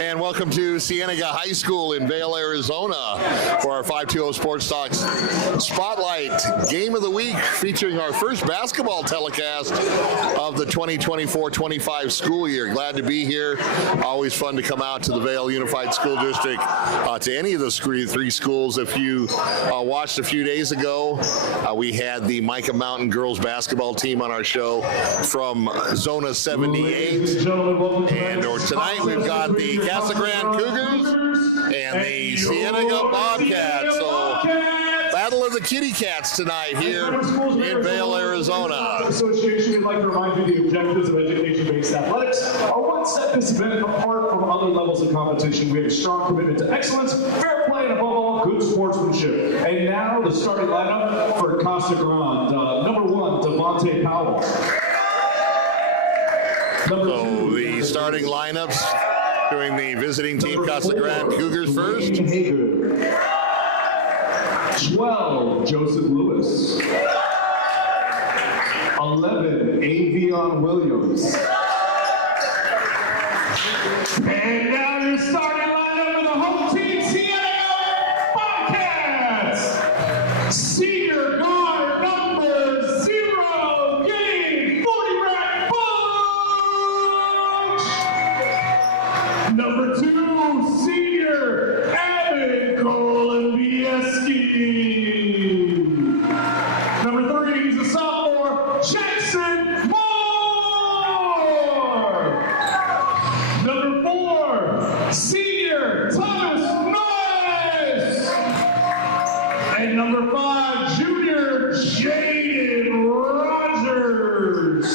And welcome to Cienega High School in Vail, Arizona for our 520 Sports Talks Spotlight Game of the Week, featuring our first basketball telecast of the 2024-25 school year. Glad to be here. Always fun to come out to the Vail Unified School District, to any of the three schools. If you watched a few days ago, we had the Micah Mountain girls basketball team on our show from Zona 78. And tonight we've got the Casa Grande Cougars and the Cienega Bobcats. So, battle of the kitty cats tonight here in Vail, Arizona. Association would like to remind you the objectives of education-based athletics are what set this event apart from other levels of competition. We have a strong commitment to excellence, fair play, and above all, good sportsmanship. And now the starting lineup for Casa Grande. Number 1, Devontae Powell. So the starting lineups doing the visiting team, Casa Grande Cougars first. 12, Joseph Lewis. 11, Avion Williams. And now your starting lineup of the home team, Cienega Bobcats. Senior guard number 0, getting 40 rack punch. Number 2, senior Evan Colombiaski. Number 3, he's a sophomore, Jackson Moore. Number 4, senior Thomas Norris. And number 5, junior Jaden Rogers.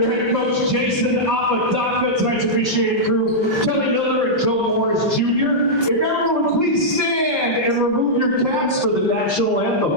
Your head coach, Jason Apodaca, tonight's officiating crew, Kelly Miller and Joe Morris Jr. If everyone would please stand and remove your caps for the national anthem.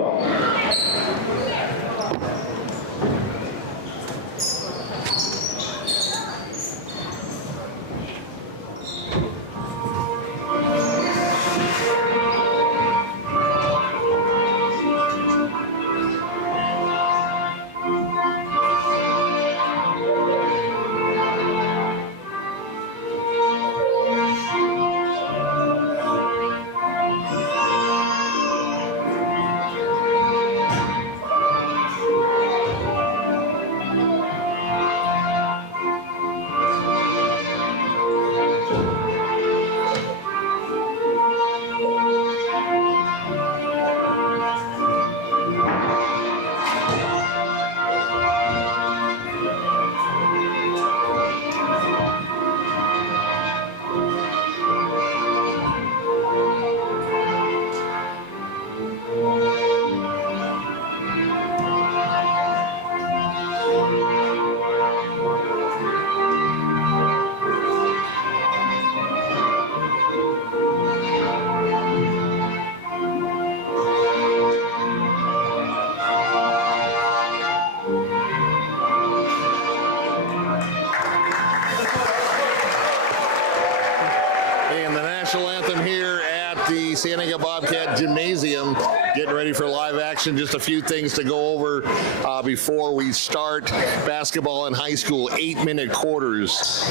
Cienega Bobcat Gymnasium, getting ready for live action. Just a few things to go over before we start. Basketball in high school, 8-minute quarters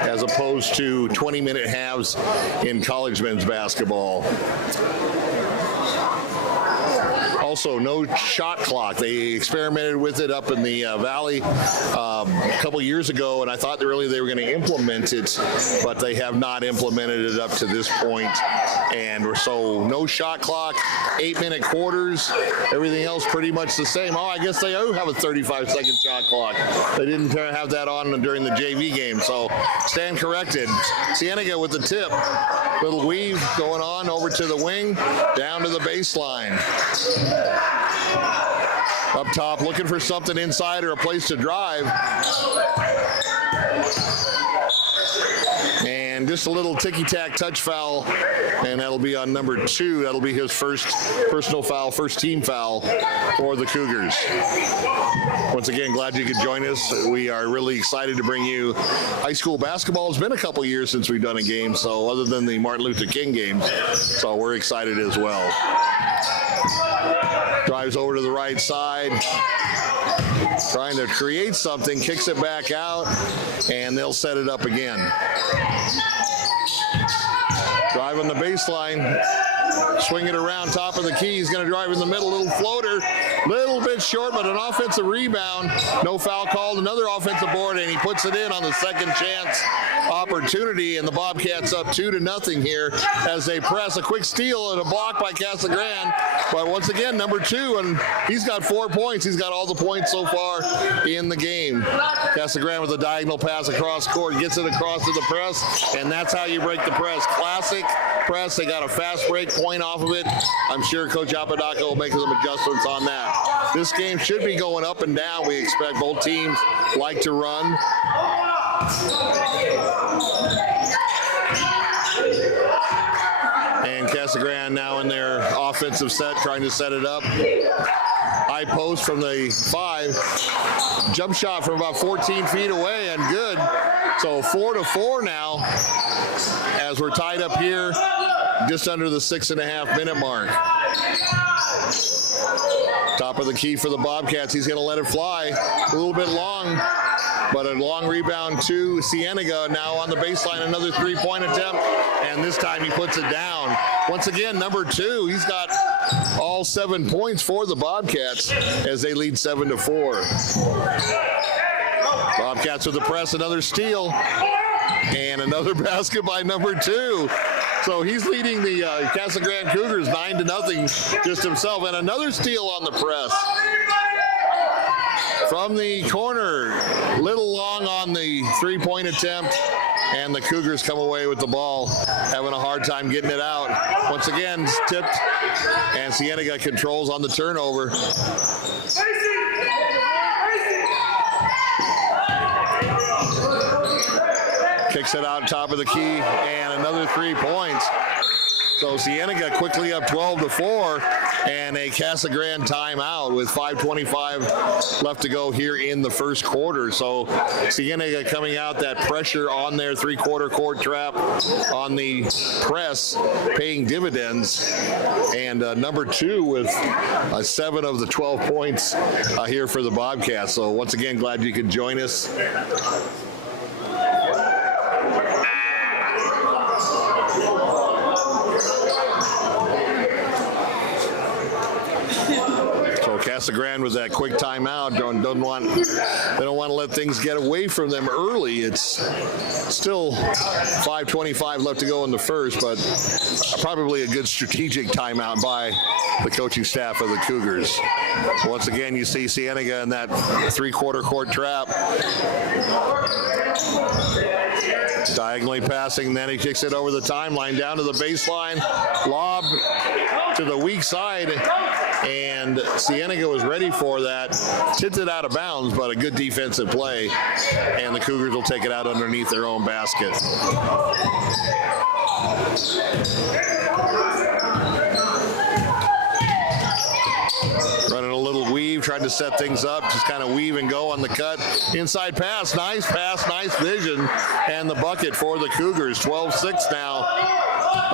as opposed to 20-minute halves in college men's basketball. Also, no shot clock. They experimented with it up in the valley a couple years ago, and I thought really they were going to implement it, but they have not implemented it up to this point. And so no shot clock, 8-minute quarters, everything else pretty much the same. Oh, I guess they do have a 35-second shot clock. They didn't have that on during the JV game, so stand corrected. Cienega with the tip. Little weave going on over to the wing, down to the baseline. Up top, looking for something inside or a place to drive. And just a little ticky-tack touch foul, and that'll be on number 2. That'll be his first personal foul, first team foul for the Cougars. Once again, glad you could join us. We are really excited to bring you high school basketball. It's been a couple years since we've done a game, so other than the Martin Luther King games, so we're excited as well. Drives over to the right side. trying to create something, kicks it back out, and they'll set it up again. Drive on the baseline, swing it around top of the key. He's going to drive in the middle, little floater, little bit short, but an offensive rebound. No foul called, another offensive board, and he puts it in on the second chance opportunity, and the Bobcats up 2-0 here as they press. A quick steal and a block by Casa Grande, but once again, number 2, and he's got 4 points. He's got all the points so far in the game. Casa Grande with a diagonal pass across court, gets it across to the press, and that's how you break the press. Classic press. They got a fast break point off of it. I'm sure Coach Apodaca will make some adjustments on that. This game should be going up and down. We expect both teams like to run. And Casa Grande now in their offensive set, trying to set it up. High post from the 5. Jump shot from about 14 feet away, and good. So 4-4 now as we're tied up here just under the 6.5-minute mark. Top of the key for the Bobcats. He's going to let it fly. A little bit long, but a long rebound to Cienega. Now on the baseline, another three-point attempt, and this time he puts it down. Once again, number 2, he's got all 7 points for the Bobcats as they lead 7-4. Bobcats with the press, another steal, and another basket by number 2. So he's leading the Casa Grande Cougars 9-0 just himself, and another steal on the press. From the corner, little long on the three-point attempt, and the Cougars come away with the ball, having a hard time getting it out. Once again, tipped, and Cienega controls on the turnover. Kicks it out top of the key, and another 3 points. So Cienega quickly up 12-4, and a Casa Grande timeout with 5:25 left to go here in the first quarter. So Cienega coming out, that pressure on their three-quarter court trap on the press, paying dividends. And number 2 with 7 of the 12 points here for the Bobcats. So once again, glad you could join us. Casa Grande with that quick timeout. They don't want to let things get away from them early. It's still 5:25 left to go in the first, but probably a good strategic timeout by the coaching staff of the Cougars. Once again, you see Cienega in that three-quarter court trap. Diagonally passing, then he kicks it over the timeline, down to the baseline, lob to the weak side, and Cienega was ready for that. Tipped it out of bounds, but a good defensive play, and the Cougars will take it out underneath their own basket. Running a little weave, trying to set things up, just kind of weave and go on the cut. Inside pass, nice vision, and the bucket for the Cougars. 12-6 now,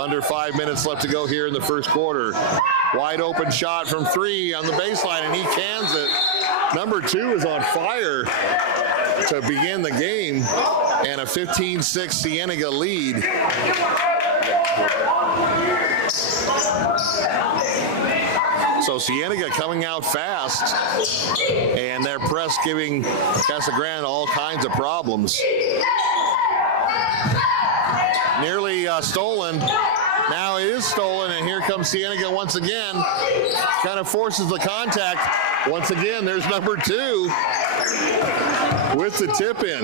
under 5 minutes left to go here in the first quarter. Wide open shot from 3 on the baseline, and he cans it. Number 2 is on fire to begin the game, and a 15-6 Cienega lead. So Cienega coming out fast, and their press giving Casa Grande all kinds of problems. Nearly stolen. Now it is stolen, and here comes Cienega once again. Kind of forces the contact. Once again, there's number 2 with the tip in.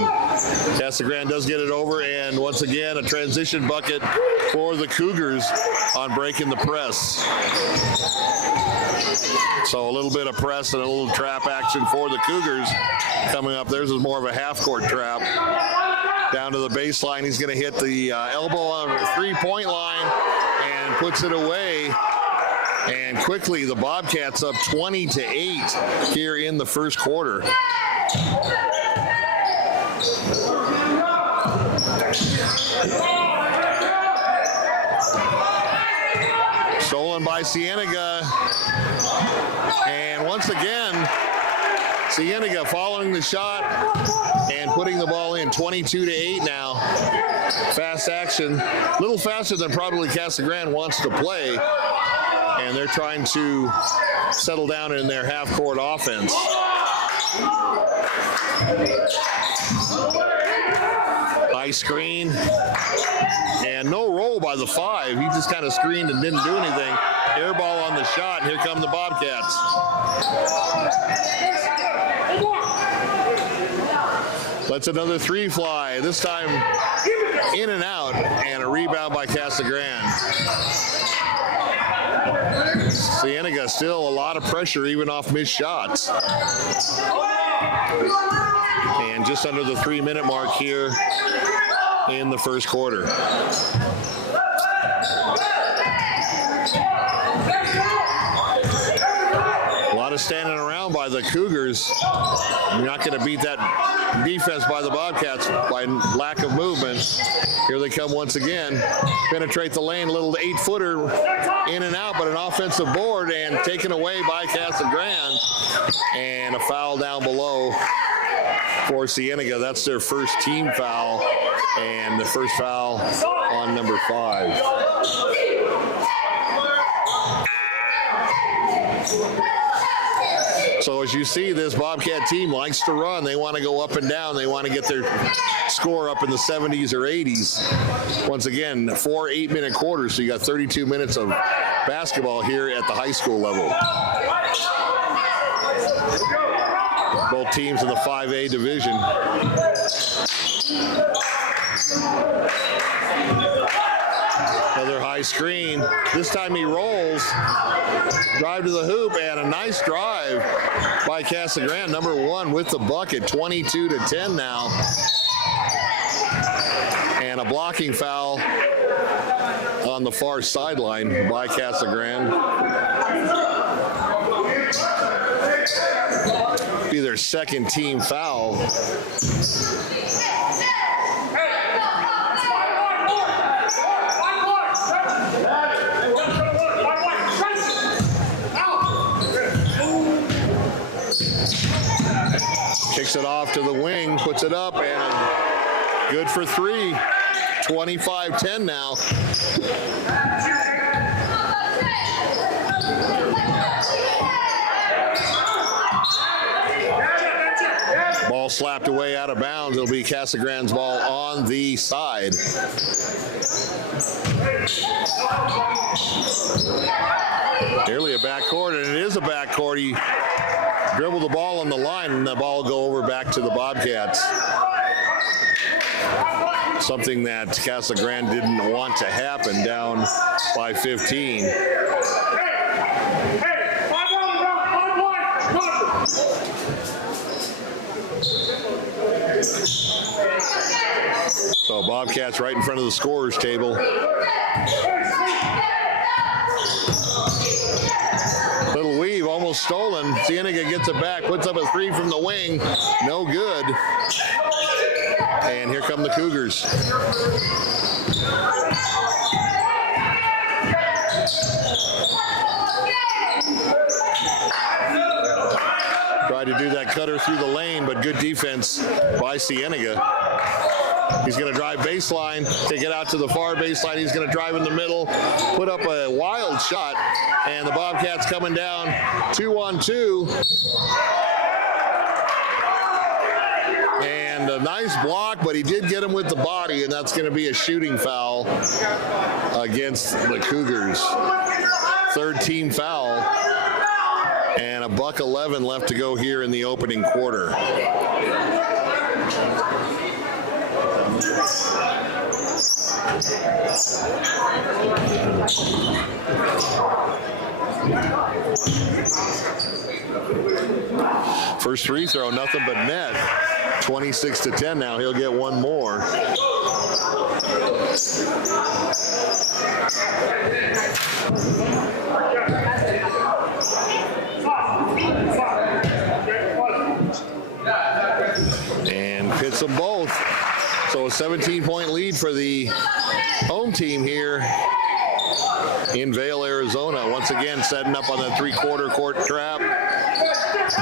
Casa Grande does get it over, and once again, a transition bucket for the Cougars on breaking the press. So a little bit of press and a little trap action for the Cougars coming up. Theirs is more of a half-court trap. Down to the baseline, he's going to hit the elbow on the three-point line and puts it away. And quickly, the Bobcats up 20-8 here in the first quarter. Stolen by Cienega. And once again, Cienega following the shot and putting the ball in. 22-8 now. Fast action. A little faster than probably Casa Grande wants to play. And they're trying to settle down in their half-court offense. High screen. And no roll by the 5. He just kind of screened and didn't do anything. Air ball on the shot, and here come the Bobcats. Lets another 3 fly. This time in and out, and a rebound by Casa Grande. Cienega still a lot of pressure even off missed shots. And just under the 3-minute mark here in the first quarter. A lot of standing around by the Cougars. You're not going to beat that defense by the Bobcats by lack of movement. Here they come once again. Penetrate the lane, little 8-footer in and out, but an offensive board and taken away by Casa Grande. And a foul down below for Cienega. That's their first team foul, and the first foul on number 5. So as you see, this Bobcat team likes to run. They want to go up and down. They want to get their score up in the 70s or 80s. Once again, 4 8-minute quarters, so you got 32 minutes of basketball here at the high school level. Both teams in the 5A division. Another high screen. This time he rolls. Drive to the hoop, and a nice drive by Casa Grande. Number 1 with the bucket. 22-10 now. And a blocking foul on the far sideline by Casa Grande. Be their second team foul. Kicks it off to the wing, puts it up, and good for 3. 25-10 now. Ball slapped away out of bounds. It'll be Casa Grande's ball on the side. Nearly a backcourt, and it is a backcourt. He dribbled the ball on the line, and the ball will go over back to the Bobcats. Something that Casa Grande didn't want to happen, down by 15. So Bobcats right in front of the scorer's table. Little weave, almost stolen. Cienega gets it back, puts up a 3 from the wing. No good. And here come the Cougars. Tried to do that cutter through the lane, but good defense by Cienega. He's going to drive baseline, take it out to the far baseline. He's going to drive in the middle, put up a wild shot, and the Bobcats coming down 2-on-2. And a nice block, but he did get him with the body, and that's going to be a shooting foul against the Cougars. Third team foul, and a $1:11 left to go here in the opening quarter. First free throw, nothing but net. 26-10 now. He'll get one more. And pits them both. So a 17-point lead for the home team here in Vail, Arizona. Once again, setting up on the three-quarter court trap.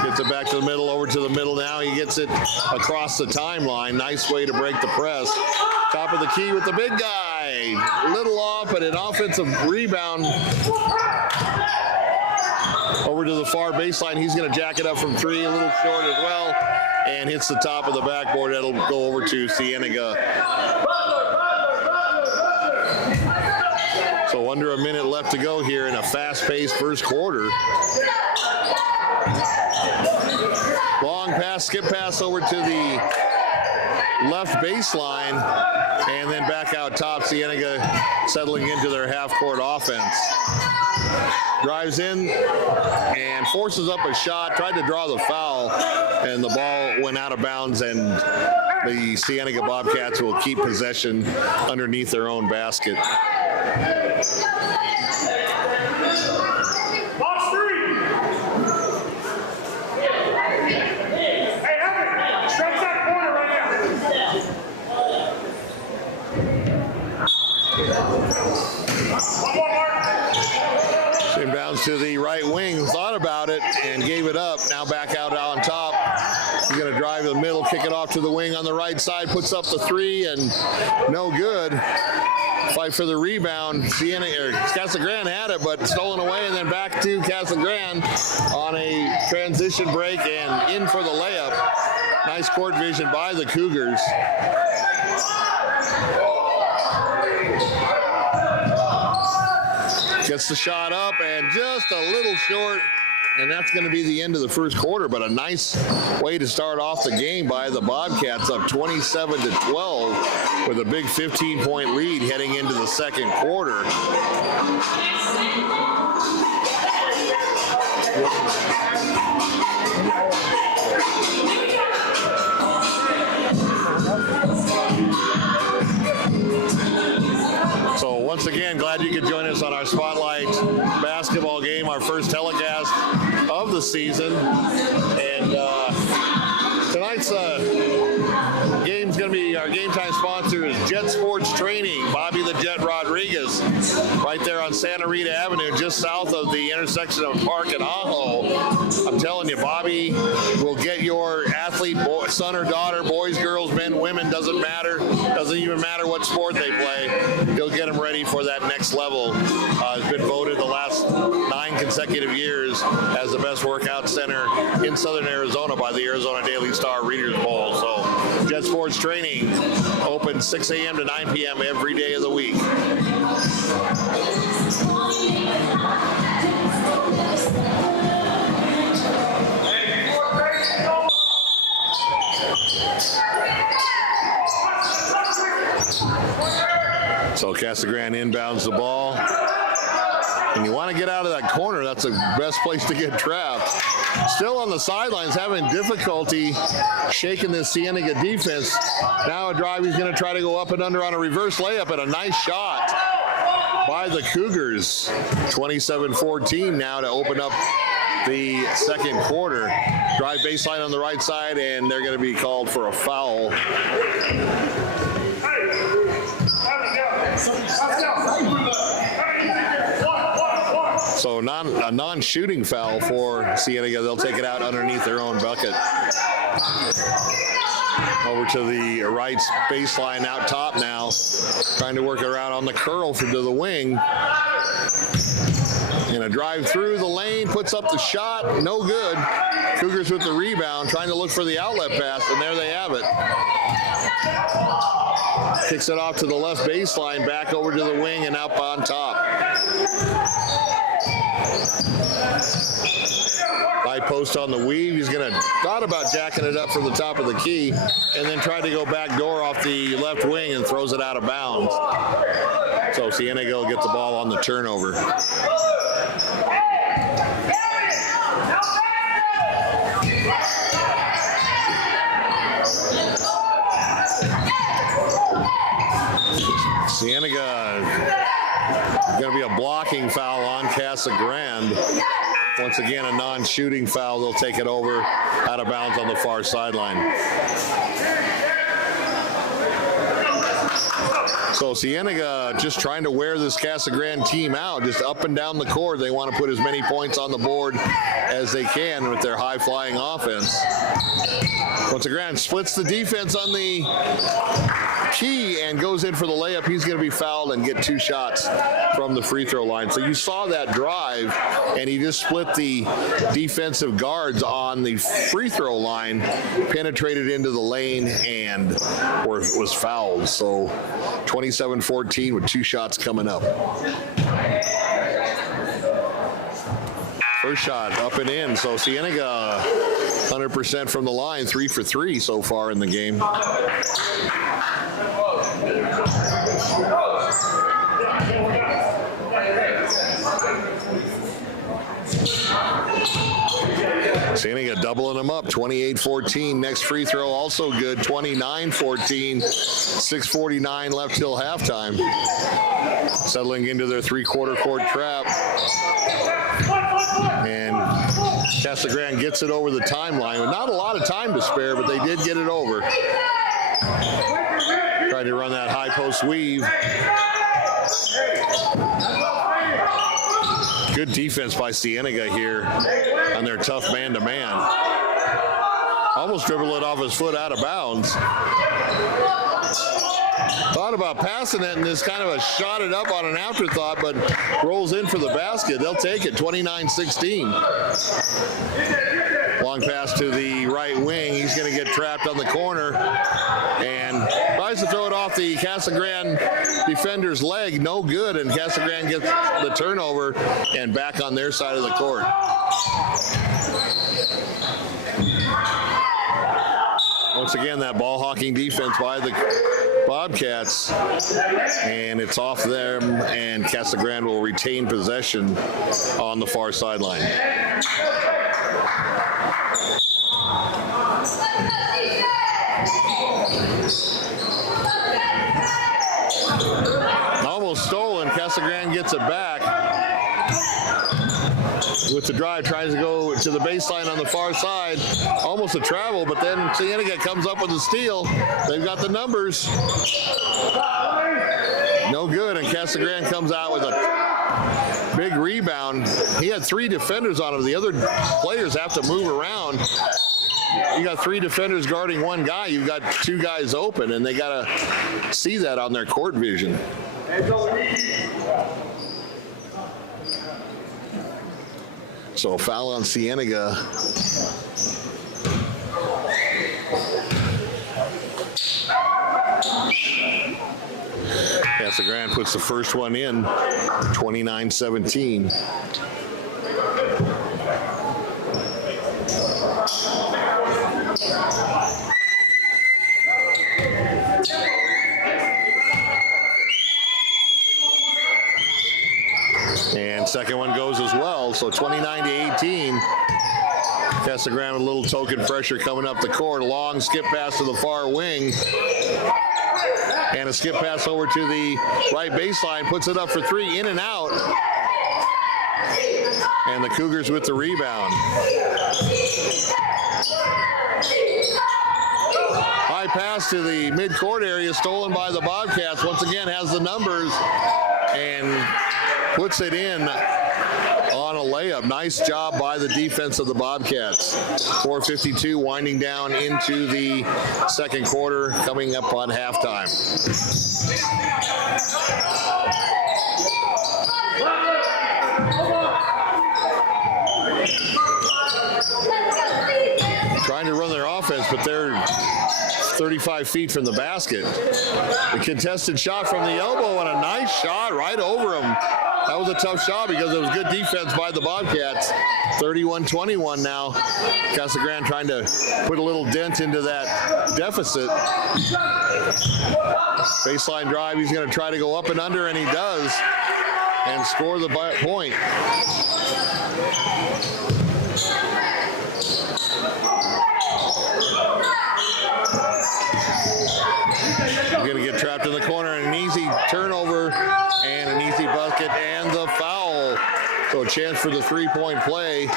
Gets it back to the middle, over to the middle now. He gets it across the timeline. Nice way to break the press. Top of the key with the big guy. Little off, but an offensive rebound over to the far baseline. He's going to jack it up from three, a little short as well, and hits the top of the backboard. That'll go over to Cienega. So under a minute left to go here in a fast-paced first quarter. Long pass, skip pass over to the left baseline, and then back out top. Cienega settling into their half-court offense. Drives in and forces up a shot, tried to draw the foul, and the ball went out of bounds, and the Cienega Bobcats will keep possession underneath their own basket. Box three. Hey, Evan, stretch that corner right now. One more, Mark. Inbounds to the right wing, thought about it and gave it up. Now back out on top. He's going to drive to the middle, kick it off to the wing on the right side, puts up the three, and no good. Fight for the rebound. Casa Grande had it, but stolen away, and then back to Casa Grande on a transition break and in for the layup. Nice court vision by the Cougars. Gets the shot up and just a little short, and that's going to be the end of the first quarter, but a nice way to start off the game by the Bobcats, up 27-12 with a big 15-point lead heading into the second quarter. So once again, glad you could join us on our Spotlight basketball game, our first telecast of the season. And tonight's game's going to be, our game time sponsor is Jet Sports Training, Bobby the Jet Rodriguez, right there on Santa Rita Avenue, just south of the intersection of Park and Ajo. I'm telling you, Bobby will get your athlete, son or daughter, boys, girls, men, women, doesn't matter. Doesn't even matter what sport they play. He'll get them ready for that next level. Has been voted the last 9 consecutive years as the best workout center in Southern Arizona by the Arizona Daily Star Readers Bowl. So Jet Sports Training open 6 a.m. to 9 p.m. every day of the week. So Casa Grande inbounds the ball. And you want to get out of that corner, that's the best place to get trapped. Still on the sidelines, having difficulty shaking this Cienega defense. Now a drive, he's going to try to go up and under on a reverse layup, and a nice shot by the Cougars. 27-14 now to open up the second quarter. Drive baseline on the right side, and they're going to be called for a foul. So a non-shooting foul for Cienega. They'll take it out underneath their own bucket. Over to the right baseline out top now. Trying to work it around on the curl to the wing. And a drive through the lane, puts up the shot, no good. Cougars with the rebound, trying to look for the outlet pass, and there they have it. Kicks it off to the left baseline, back over to the wing and up on top. High post on the weave. He's thought about jacking it up from the top of the key, and then tried to go back door off the left wing and throws it out of bounds. So Cienega will get the ball on the turnover. Cienega, going to be a blocking foul on Casa Grande. Once again, a non-shooting foul. They'll take it over out of bounds on the far sideline. So Cienega just trying to wear this Casa Grande team out, just up and down the court. They want to put as many points on the board as they can with their high-flying offense. Once again, splits the defense on the key and goes in for the layup. He's going to be fouled and get 2 shots from the free throw line. So you saw that drive, and he just split the defensive guards on the free throw line, penetrated into the lane, and was fouled. So 27-14 with 2 shots coming up. First shot up and in. So Cienega 100% from the line, 3 for 3 so far in the game. Cienega doubling them up, 28-14. Next free throw also good, 29-14. 6:49 left till halftime. Settling into their 3/4 court trap. And Casa Grande gets it over the timeline. Not a lot of time to spare, but they did get it over. Trying to run that high post weave. Good defense by Cienega here on their tough man-to-man. Almost dribbled it off his foot out of bounds. Thought about passing it and just kind of shot it up on an afterthought, but rolls in for the basket. They'll take it, 29-16. Long pass to the right wing. He's going to get trapped on the corner and tries to throw it off the Casa Grande defender's leg. No good, and Casa Grande gets the turnover and back on their side of the court. Once again, that ball hawking defense by the Bobcats, and it's off them, and Casa Grande will retain possession on the far sideline. Almost stolen. Casa Grande gets it back. With the drive, tries to go to the baseline on the far side. Almost a travel, but then Cienega comes up with a steal. They've got the numbers. No good, and Casa Grande comes out with a big rebound. He had 3 defenders on him. The other players have to move around. You got 3 defenders guarding 1 guy. You've got 2 guys open, and they got to see that on their court vision. So a foul on Cienega. Casa Grande puts the first one in, 29-17. And second one goes as well, so 29-18. Casa Grande with a little token pressure coming up the court. A long skip pass to the far wing. And a skip pass over to the right baseline, puts it up for 3, in and out. And the Cougars with the rebound. High pass to the midcourt area, stolen by the Bobcats. Once again, has the numbers and puts it in on a layup. Nice job by the defense of the Bobcats. 4:52 winding down into the second quarter, coming up on halftime. Trying to run their offense, but they're 35 feet from the basket. The contested shot from the elbow, and a nice shot right over him. That was a tough shot because it was good defense by the Bobcats. 31-21 now. Casa Grande trying to put a little dent into that deficit. Baseline drive, he's going to try to go up and under, and he does, and score the point. He's going to get trapped in the corner, and an easy turnover and an easy bucket and the foul. So a chance for the three-point play.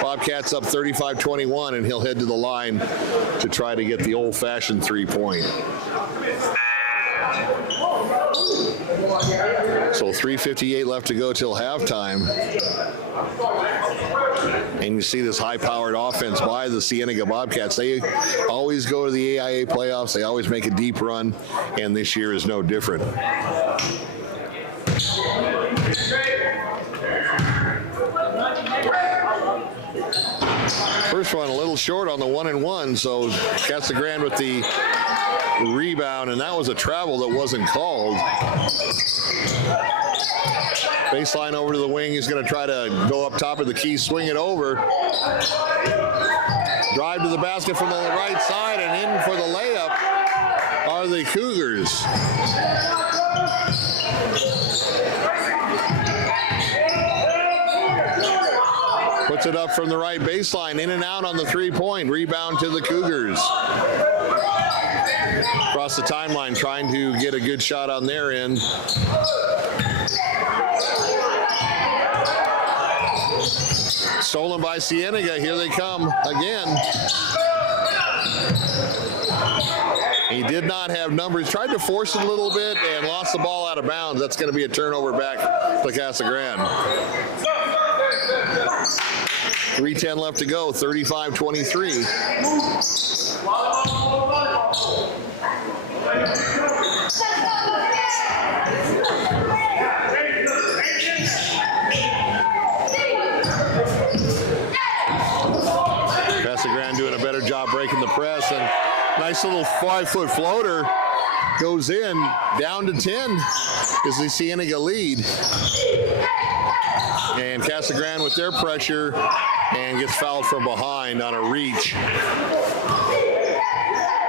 Bobcats up 35-21, and he'll head to the line to try to get the old-fashioned three-point. So 3:58 left to go till halftime. And you see this high-powered offense by the Cienega Bobcats. They always go to the AIA playoffs. They always make a deep run, and this year is no different. First one a little short on the 1-and-1, so Casa Grande with the rebound, and that was a travel that wasn't called. Baseline over to the wing. He's going to try to go up top of the key, swing it over. Drive to the basket from the right side, and in for the layup are the Cougars. Puts it up from the right baseline, in and out on the three-point. Rebound to the Cougars. Across the timeline, trying to get a good shot on their end. Stolen by Cienega. Here they come again. He did not have numbers. Tried to force it a little bit and lost the ball out of bounds. That's going to be a turnover back to Casa Grande. 3:10 left to go, 35-23. Casa Grande doing a better job breaking the press, and nice little 5-foot floater goes in. Down to 10 is the Cienega lead. And Casa Grande with their pressure and gets fouled from behind on a reach.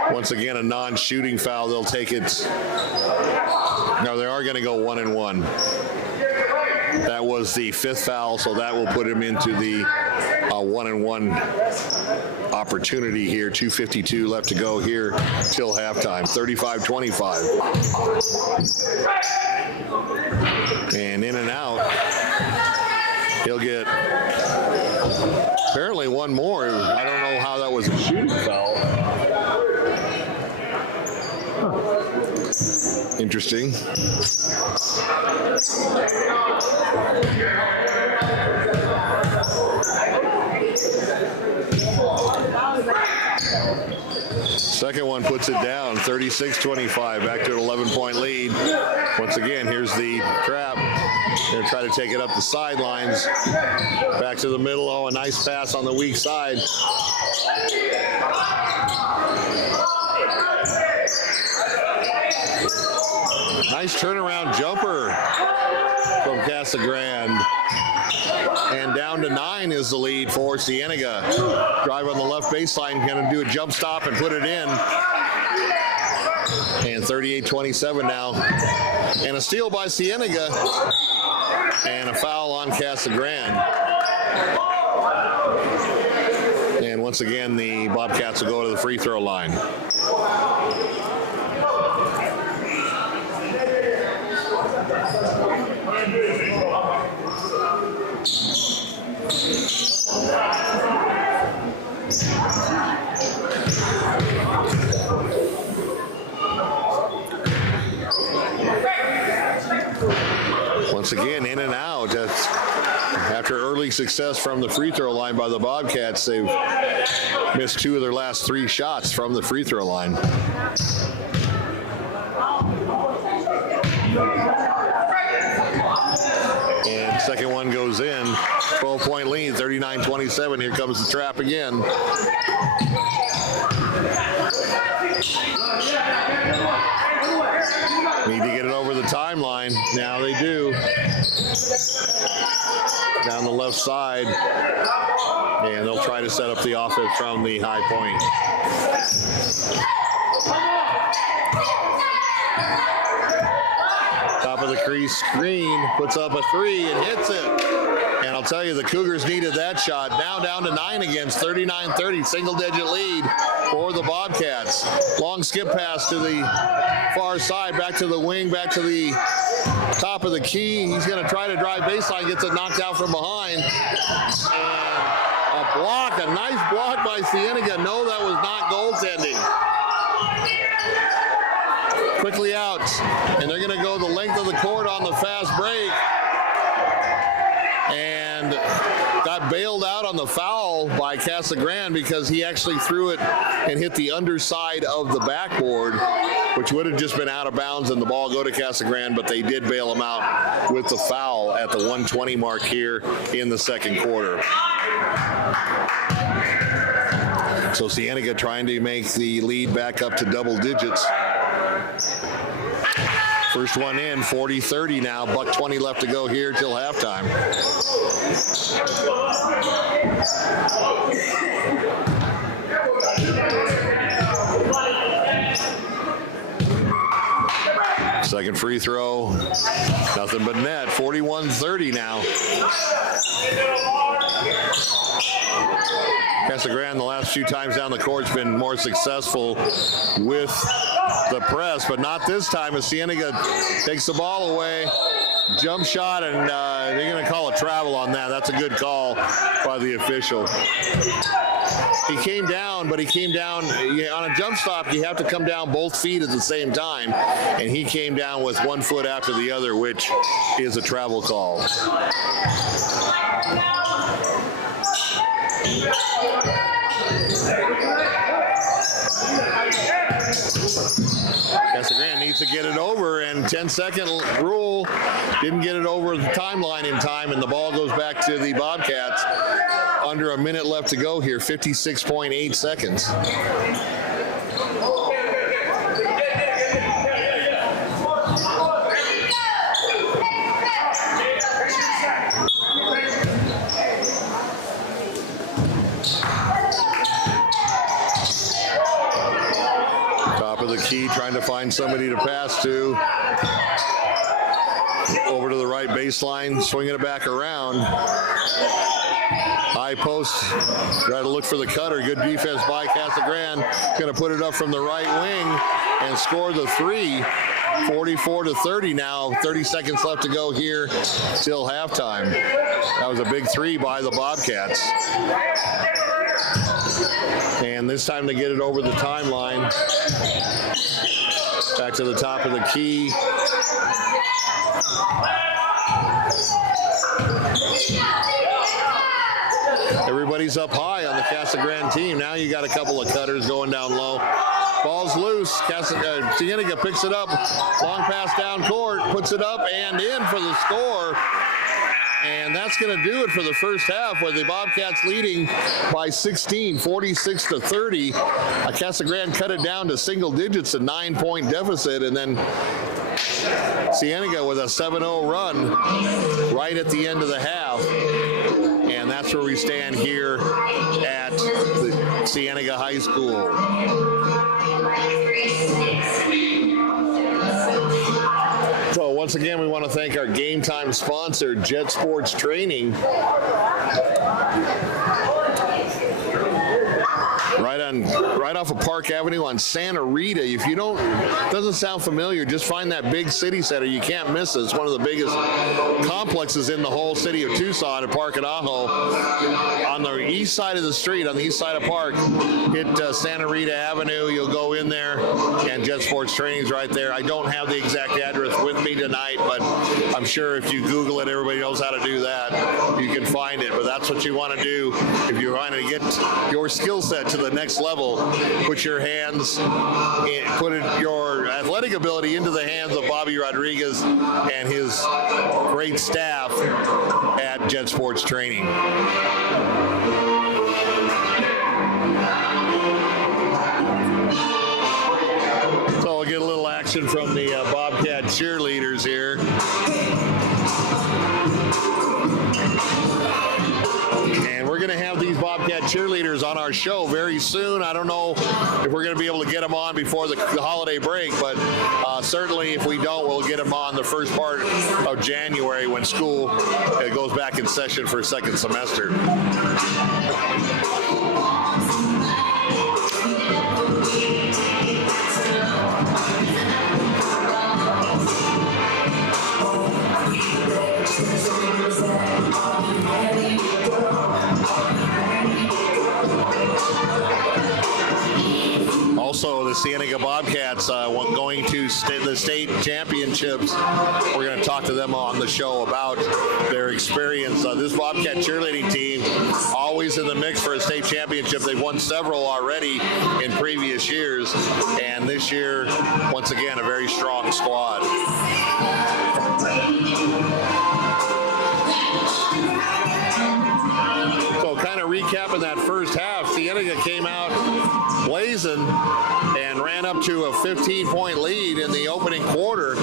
Once again, a non-shooting foul. They'll take it. No, they are going to go 1-and-1. That was the 5th foul, so that will put him into the 1-and-1 opportunity here. 2:52 left to go here till halftime. 35-25. And in and out. He'll get apparently one more. I don't know how that was a shooting foul. Interesting. Second one puts it down, 36-25, back to an 11-point lead. Once again, here's the trap. They're going to try to take it up the sidelines. Back to the middle. Oh, a nice pass on the weak side. Nice turnaround jumper from Casa Grande. And down to 9 is the lead for Cienega. Drive on the left baseline, going to do a jump stop and put it in. And 38-27 now. And a steal by Cienega. And a foul on Casa Grande. And once again, the Bobcats will go to the free throw line. Once again, in and out. After early success from the free throw line by the Bobcats, they've missed 2 of their last 3 shots from the free throw line. And second one goes in. 12-point lead, 39-27. Here comes the trap again. Need to get it over the timeline. Now they do. Down the left side. And they'll try to set up the offense from the high point. Top of the crease screen, puts up a 3 and hits it. And I'll tell you, the Cougars needed that shot. Now down to 9 against 39-30, single-digit lead for the Bobcats. Long skip pass to the far side, back to the wing, back to the top of the key. He's going to try to drive baseline, gets it knocked out from behind. And a block, a nice block by Cienega. No, that was not goaltending. Quickly out, And they're going to go the length of the court on the fast break. And got bailed out on the foul by Casa Grande because he actually threw it and hit the underside of the backboard, which would have just been out of bounds and the ball go to Casa Grande, but they did bail him out with the foul at the 1:20 mark here in the second quarter. So Cienega trying to make the lead back up to double digits. First one in, 40-30 now. $1:20 left to go here till halftime. Second free throw, nothing but net. 41-30 now. Casa Grande the last few times down the court has been more successful with the press, but not this time as Cienega takes the ball away. Jump shot, and they're going to call a travel on that. That's a good call by the official. He came down, but he came down on a jump stop. You have to come down both feet at the same time, and he came down with 1 foot after the other, which is a travel call. Casa Grande needs to get it over, and 10-second rule didn't get it over the timeline in time, and the ball goes back to the Bobcats. Under a minute left to go here, 56.8 seconds. Top of the key, trying to find somebody to pass to. Over to the right baseline, swinging it back around. High post, try to look for the cutter. Good defense by Casa Grande. Going to put it up from the right wing and score the three. 44-30 now. 30 seconds left to go here till halftime. That was a big three by the Bobcats. And this time they get it over the timeline. Back to the top of the key. Everybody's up high on the Casa Grande team. Now you got a couple of cutters going down low. Ball's loose. Cienega picks it up. Long pass down court. Puts it up and in for the score. And that's going to do it for the first half, where the Bobcats leading by 16, 46-30. Casa Grande cut it down to single digits, a 9-point deficit, and then Cienega with a 7-0 run right at the end of the half. And that's where we stand here at the Cienega High School. So once again, we want to thank our game time sponsor, Jet Sports Training. Right off of Park Avenue on Santa Rita. If you doesn't sound familiar, just find that big city center. You can't miss it. It's one of the biggest complexes in the whole city of Tucson at Park and Ajo. On the east side of the street, on the east side of Park, hit Santa Rita Avenue. You'll go in there, and Jet Sports Training's right there. I don't have the exact address with me tonight, but I'm sure if you Google it, everybody knows how to do that. You can find it, but that's what you want to do if you're trying to get your skill set to the next level. Put your your athletic ability into the hands of Bobby Rodriguez and his great staff at Jet Sports Training. So we'll get a little action from the Bobcat cheerleaders here. And we're going to have these Bobcat cheerleaders on our show very soon. I don't know if we're going to be able to get them on before the holiday break, but certainly if we don't, we'll get them on the first part of January when school goes back in session for second semester. also the Cienega Bobcats going to the state championships. We're going to talk to them on the show about their experience. This Bobcat cheerleading team always in the mix for a state championship. They've won several already in previous years, and this year, once again, a very strong squad. So kind of recapping that first half, Cienega came out blazing and ran up to a 15-point lead in the opening quarter.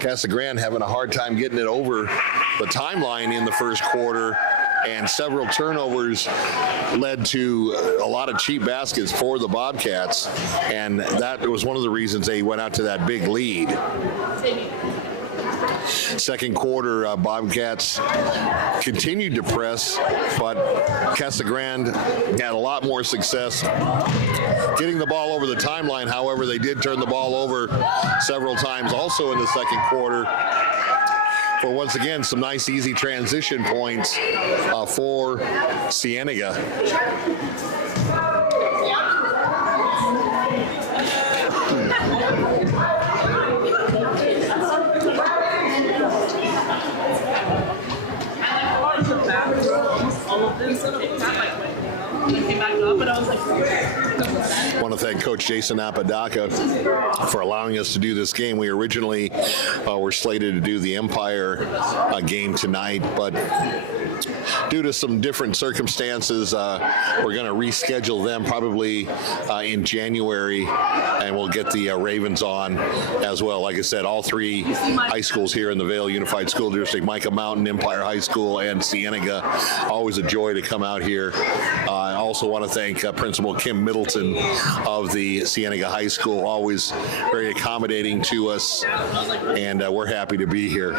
Casa Grande having a hard time getting it over the timeline in the first quarter, and several turnovers led to a lot of cheap baskets for the Bobcats, and that was one of the reasons they went out to that big lead. Second quarter, Bobcats continued to press, but Casa Grande had a lot more success getting the ball over the timeline. However, they did turn the ball over several times also in the second quarter for, once again, some nice easy transition points for Cienega. I want to thank Coach Jason Apodaca for allowing us to do this game. We originally were slated to do the Empire game tonight, but due to some different circumstances, we're going to reschedule them probably in January, and we'll get the Ravens on as well. Like I said, all three high schools here in the Vail Unified School District, Micah Mountain, Empire High School, and Cienega. Always a joy to come out here. I also want to thank Principal Kim Middleton of the Cienega High School, always very accommodating to us, and we're happy to be here.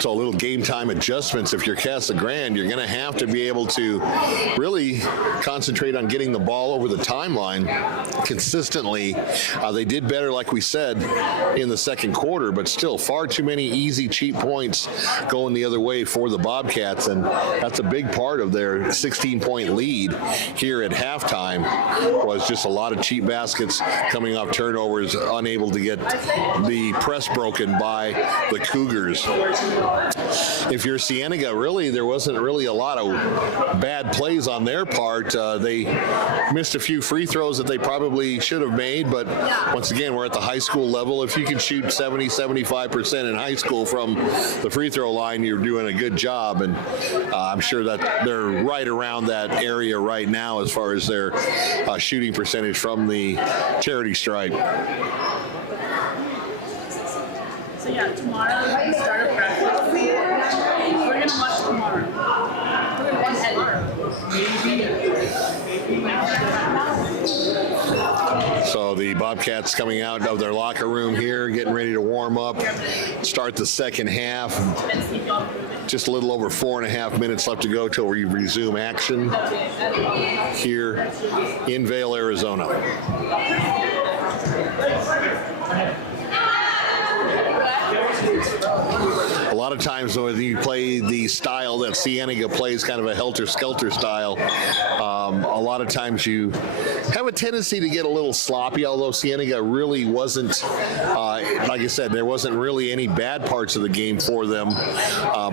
So a little game time adjustments. If you're Casa Grande, you're going to have to be able to really concentrate on getting the ball over the timeline consistently. They did better, like we said, in the second quarter, but still far too many easy, cheap points going the other way for the Bobcats, and that's a big part of their 16-point lead here at halftime, was just a lot of cheap baskets coming off turnovers, unable to get the press broken by the Cougars. If you're Cienega, really, there wasn't really a lot of bad plays on their part. They missed a few free throws that they probably should have made, but once again, we're at the high school level. If you can shoot 70-75% in high school from the free throw line, you're doing a good job, and I'm sure that they're right around that area right now as far as their shooting percentage from the charity stripe. So yeah, tomorrow we start a practice. We're gonna watch tomorrow. We're gonna watch tomorrow. So the Bobcats coming out of their locker room here, getting ready to warm up, start the second half. Just a little over 4.5 minutes left to go till we resume action here in Vail, Arizona. A lot of times when you play the style that Cienega plays, kind of a helter-skelter style, a lot of times you have a tendency to get a little sloppy, although Cienega really wasn't, like I said, there wasn't really any bad parts of the game for them,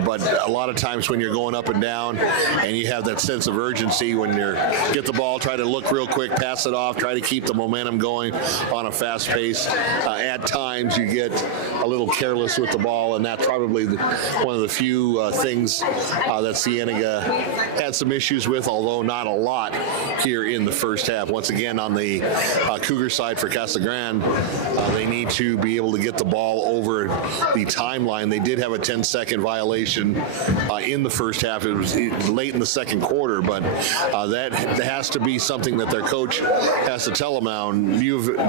but a lot of times when you're going up and down and you have that sense of urgency when you get the ball, try to look real quick, pass it off, try to keep the momentum going on a fast pace. At times you get a little careless with the ball, and that's probably one of the few things that Cienega had some issues with, although not a lot here in the first half. Once again, on the Cougar side for Casa Grande, they need to be able to get the ball over the timeline. They did have a 10-second violation in the first half. It was late in the second quarter, but that has to be something that their coach has to tell them now. And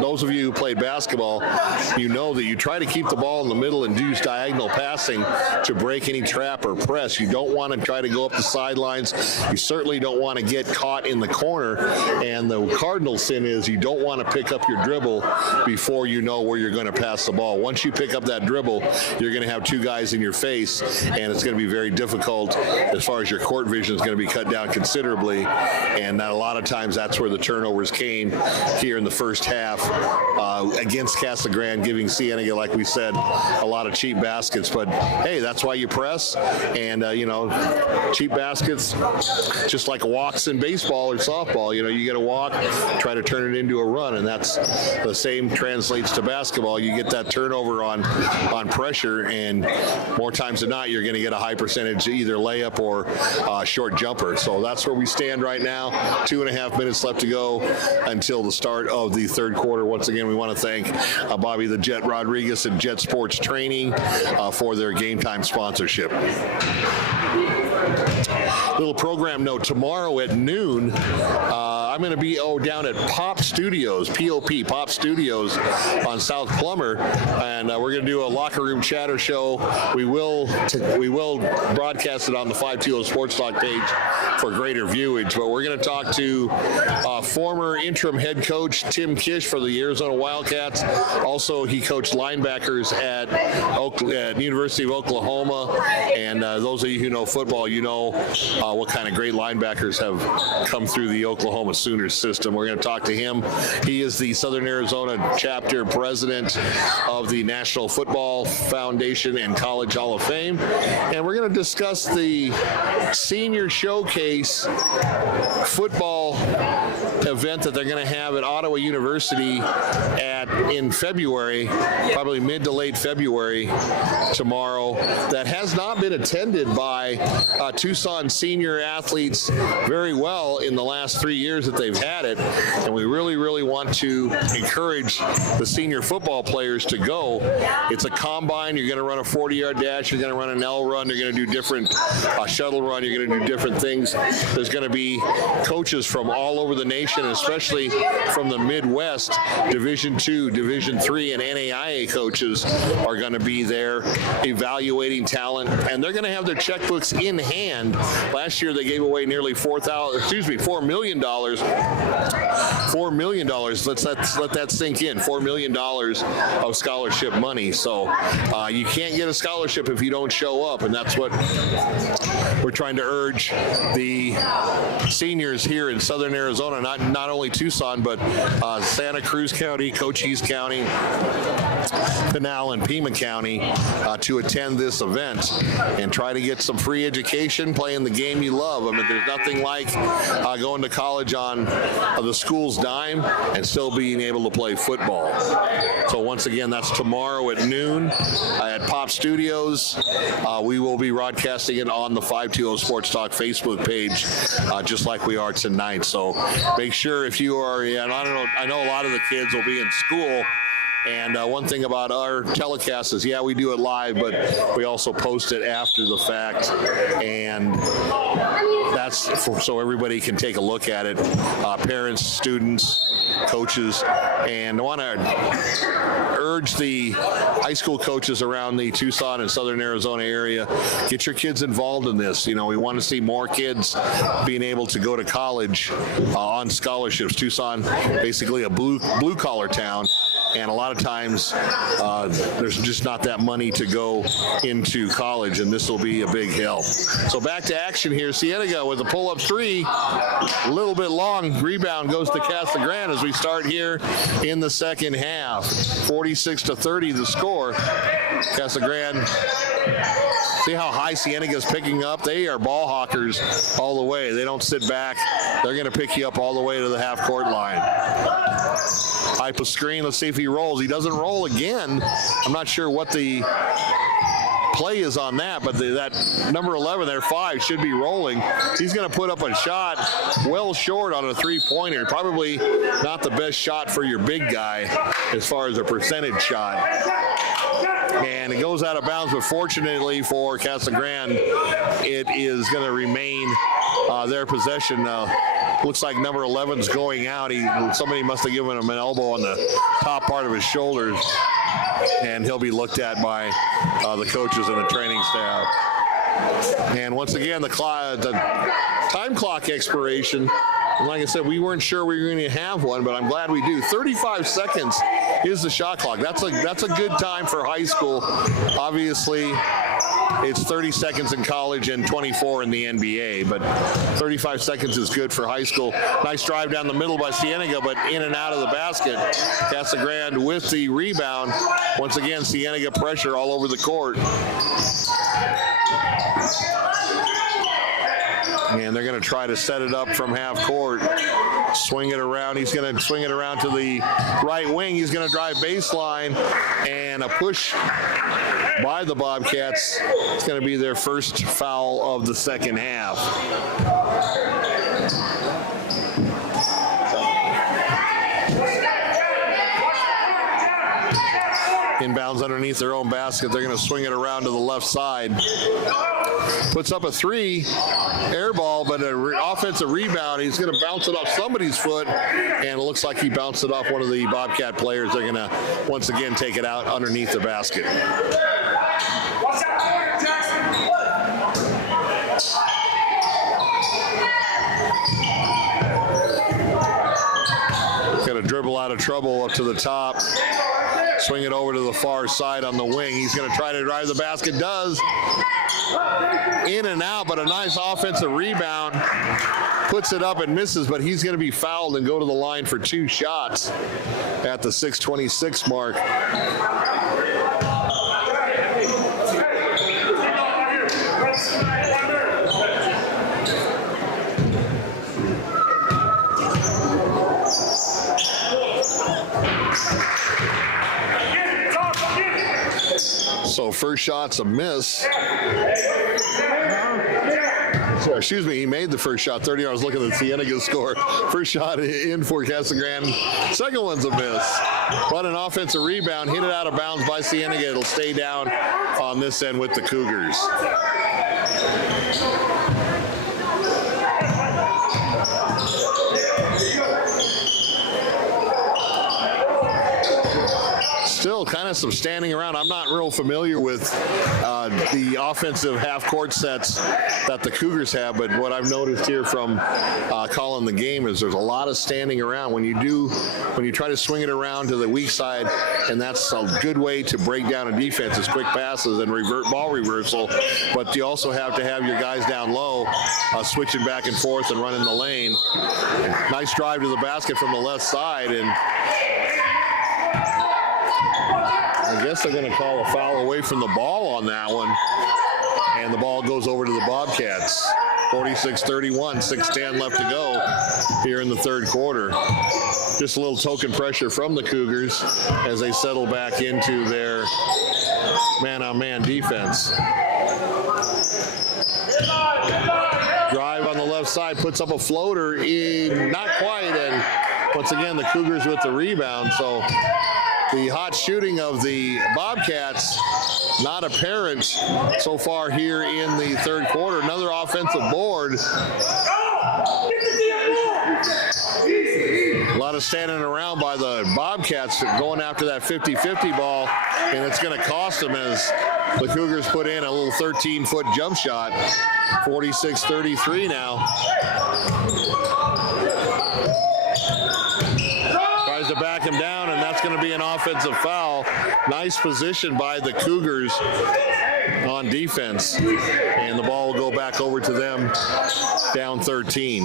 those of you who played basketball, you know that you try to keep the ball in the middle and use diagonal passing to break any trap or press. You don't want to try to go up the sidelines. You certainly don't want to get caught in the corner. And the cardinal sin is you don't want to pick up your dribble before you know where you're going to pass the ball. Once you pick up that dribble, you're going to have two guys in your face, and it's going to be very difficult as far as your court vision is going to be cut down considerably. And a lot of times that's where the turnovers came here in the first half against Casa Grande, giving Cienega, like we said, a lot of cheap baskets. But hey, that's why you press. And cheap baskets, just like walks in baseball or softball. You get a walk, try to turn it into a run, and that's the same translates to basketball. You get that turnover on pressure, and more times than not, you're going to get a high percentage either layup or short jumper. So that's where we stand right now. 2.5 minutes left to go until the start of the third quarter. Once again, we want to thank Bobby the Jet Rodriguez and Jet Sports Training for their game time sponsorship. Little program note, tomorrow at noon, I'm going to be down at Pop Studios, Pop Studios on South Plummer, and we're going to do a locker room chatter show. We will broadcast it on the 520 Sports Talk page for greater viewage, but we're going to talk to former interim head coach Tim Kish for the Arizona Wildcats. Also, he coached linebackers at University of Oklahoma, and those of you who know football, you know what kind of great linebackers have come through the Oklahoma Sooners system. We're going to talk to him. He is the Southern Arizona chapter president of the National Football Foundation and College Hall of Fame, and we're going to discuss the senior showcase football event that they're going to have at Ottawa University in February, probably mid to late February tomorrow, that has not been attended by Tucson senior athletes very well in the last 3 years that they've had it, and we really, really want to encourage the senior football players to go. It's a combine. You're going to run a 40-yard dash. You're going to run an L run. You're going to do different shuttle run. You're going to do different things. There's going to be coaches from all over the nation, especially from the Midwest. Division II, Division III, and NAIA coaches are going to be there evaluating talent, and they're going to have their checkbooks in hand. Last year they gave away nearly $4 million. $4 million. Let's let that sink in. $4 million of scholarship money. So you can't get a scholarship if you don't show up, and that's what we're trying to urge the seniors here in Southern Arizona, not only Tucson, but Santa Cruz County, Cochise County, Pinal, and Pima County to attend this event and try to get some free education, playing the game you love. I mean, there's nothing like going to college on the school's dime and still being able to play football. So once again, that's tomorrow at noon at Pop Studios. We will be broadcasting it on the 520 Sports Talk Facebook page, just like we are tonight. So make sure if you are, I know a lot of the kids will be in school. And one thing about our telecast is, we do it live, but we also post it after the fact, and that's so everybody can take a look at it, parents, students, coaches. And I want to urge the high school coaches around the Tucson and Southern Arizona area, get your kids involved in this. We want to see more kids being able to go to college on scholarships. Tucson, basically a blue-collar town, and a lot of times there's just not that money to go into college, and this will be a big help. So back to action here. Cienega with a pull-up three, a little bit long. Rebound goes to Casa Grande as we start here in the second half. 46-30 the score. Casa Grande, see how high Cienega's picking up? They are ball hawkers all the way. They don't sit back. They're going to pick you up all the way to the half-court line. Type of screen. Let's see if he rolls. He doesn't roll again. I'm not sure what the play is on that, but that number 11 there, 5, should be rolling. He's going to put up a shot well short on a three-pointer. Probably not the best shot for your big guy as far as a percentage shot. And it goes out of bounds, but fortunately for Casa Grande, it is going to remain their possession. Looks like number 11's going out. Somebody must have given him an elbow on the top part of his shoulders. and he'll be looked at by the coaches and the training staff. And once again, the time clock expiration. And like I said, we weren't sure we were going to have one, but I'm glad we do. 35 seconds is the shot clock. That's a good time for high school. Obviously, it's 30 seconds in college and 24 in the NBA, but 35 seconds is good for high school. Nice drive down the middle by Cienega, but in and out of the basket. Casa Grande with the rebound. Once again, Cienega pressure all over the court. And they're going to try to set it up from half court. Swing it around. He's going to swing it around to the right wing. He's going to drive baseline, and a push by the Bobcats. It's going to be their first foul of the second half. Inbounds underneath their own basket. They're going to swing it around to the left side. Puts up a three, air ball, but an offensive rebound. He's going to bounce it off somebody's foot, and it looks like he bounced it off one of the Bobcat players. They're going to once again take it out underneath the basket. Got to dribble out of trouble up to the top. Swing it over to the far side on the wing. He's going to try to drive the basket. Does. In and out, but a nice offensive rebound. Puts it up and misses, but he's going to be fouled and go to the line for 2 shots at the 6:26 mark. So first shot's a miss. So, excuse me, he made the first shot. 30. I was looking at Cienega's score. First shot in for Casa Grande. Second one's a miss. But an offensive rebound, hit it out of bounds by Cienega. It'll stay down on this end with the Cougars. Still kind of some standing around. I'm not real familiar with the offensive half-court sets that the Cougars have, but what I've noticed here from calling the game is there's a lot of standing around. When you try to swing it around to the weak side, and that's a good way to break down a defense, is quick passes and ball reversal, but you also have to have your guys down low, switching back and forth and running the lane. Nice drive to the basket from the left side, and I guess they're going to call a foul away from the ball on that one. And the ball goes over to the Bobcats. 46-31, 6:10 left to go here in the third quarter. Just a little token pressure from the Cougars as they settle back into their man-on-man defense. Drive on the left side, puts up a floater in, not quite, and once again the Cougars with the rebound. So the hot shooting of the Bobcats not apparent so far here in the third quarter. Another offensive board. A lot of standing around by the Bobcats going after that 50-50 ball, and it's going to cost them as the Cougars put in a little 13-foot jump shot. 46-33 now. Tries to back him down, and that's going to be an offensive foul. Nice position by the Cougars on defense, and the ball will go back over to them down 13.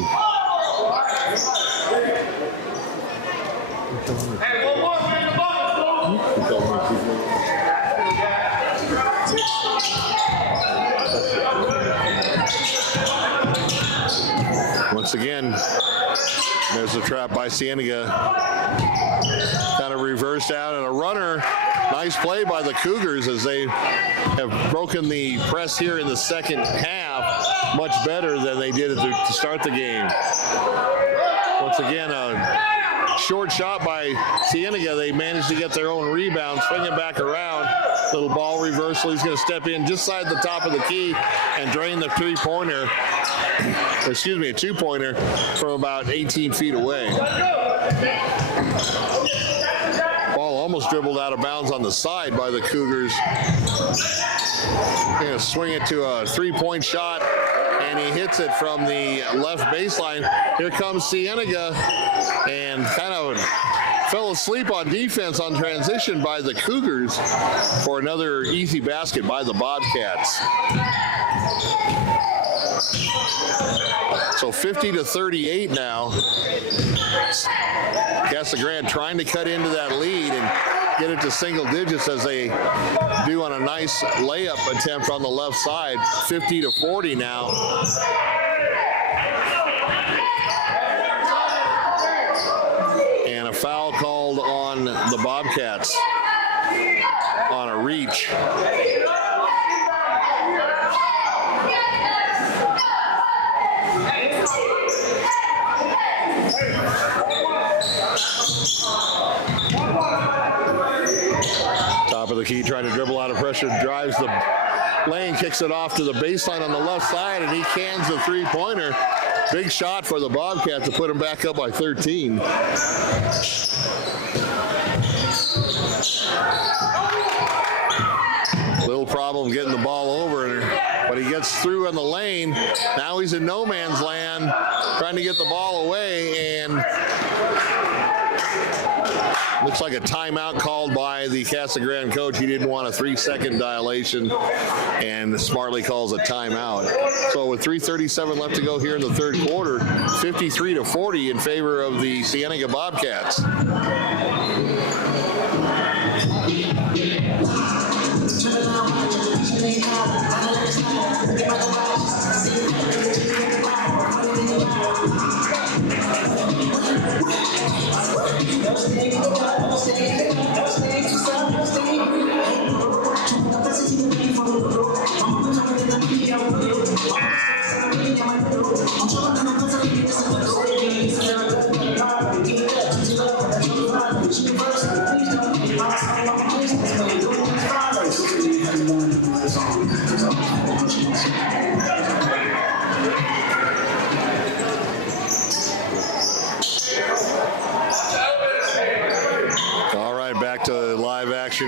Hey, one more, man, the ball. Once again, there's a trap by Cienega. Kind of reversed out, and a runner. Nice play by the Cougars as they have broken the press here in the second half much better than they did to start the game. Once again, a short shot by Cienega. They managed to get their own rebound, swing it back around. Little ball reversal. He's going to step in just side the top of the key and drain the three-pointer. Excuse me, a two-pointer from about 18 feet away. Ball almost dribbled out of bounds on the side by the Cougars. Going to swing it to a three-point shot, and he hits it from the left baseline. Here comes Cienega, and kind of fell asleep on defense on transition by the Cougars for another easy basket by the Bobcats. So 50-38 now. Casa Grande trying to cut into that lead and get it to single digits as they do on a nice layup attempt on the left side. 50-40 now. And a foul called on the Bobcats on a reach. Top of the key, trying to dribble out of pressure, drives the lane, kicks it off to the baseline on the left side, and he cans the three-pointer. Big shot for the Bobcats to put him back up by 13. Little problem getting the ball over, but he gets through in the lane. Now he's in no man's land, trying to get the ball away, and looks like a timeout called by the Casa Grande coach. He didn't want a 3-second dilation and smartly calls a timeout. So with 3:37 left to go here in the third quarter, 53-40 in favor of the Cienega Bobcats.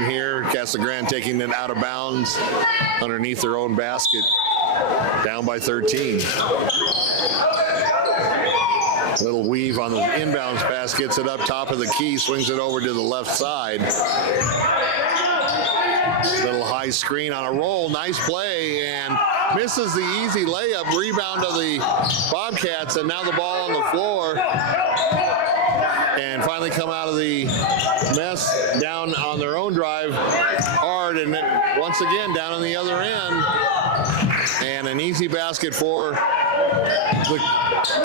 Here, Casa Grande taking it out of bounds underneath their own basket, down by 13. Little weave on the inbounds pass, gets it up top of the key, swings it over to the left side. Little high screen on a roll, nice play, and misses the easy layup. Rebound of the Bobcats, and now the ball on the floor. And finally come out of the mess down on their own drive hard, and then once again down on the other end, and an easy basket for the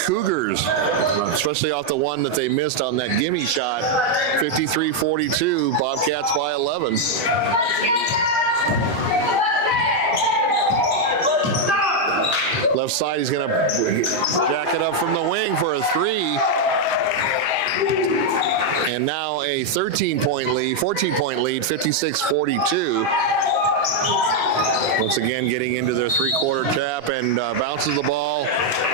Cougars, especially off the one that they missed on that gimme shot. 53-42, Bobcats by 11. Left side, he's going to jack it up from the wing for a three. And now a 14-point lead, 56-42. Once again, getting into their three-quarter trap, and bounces the ball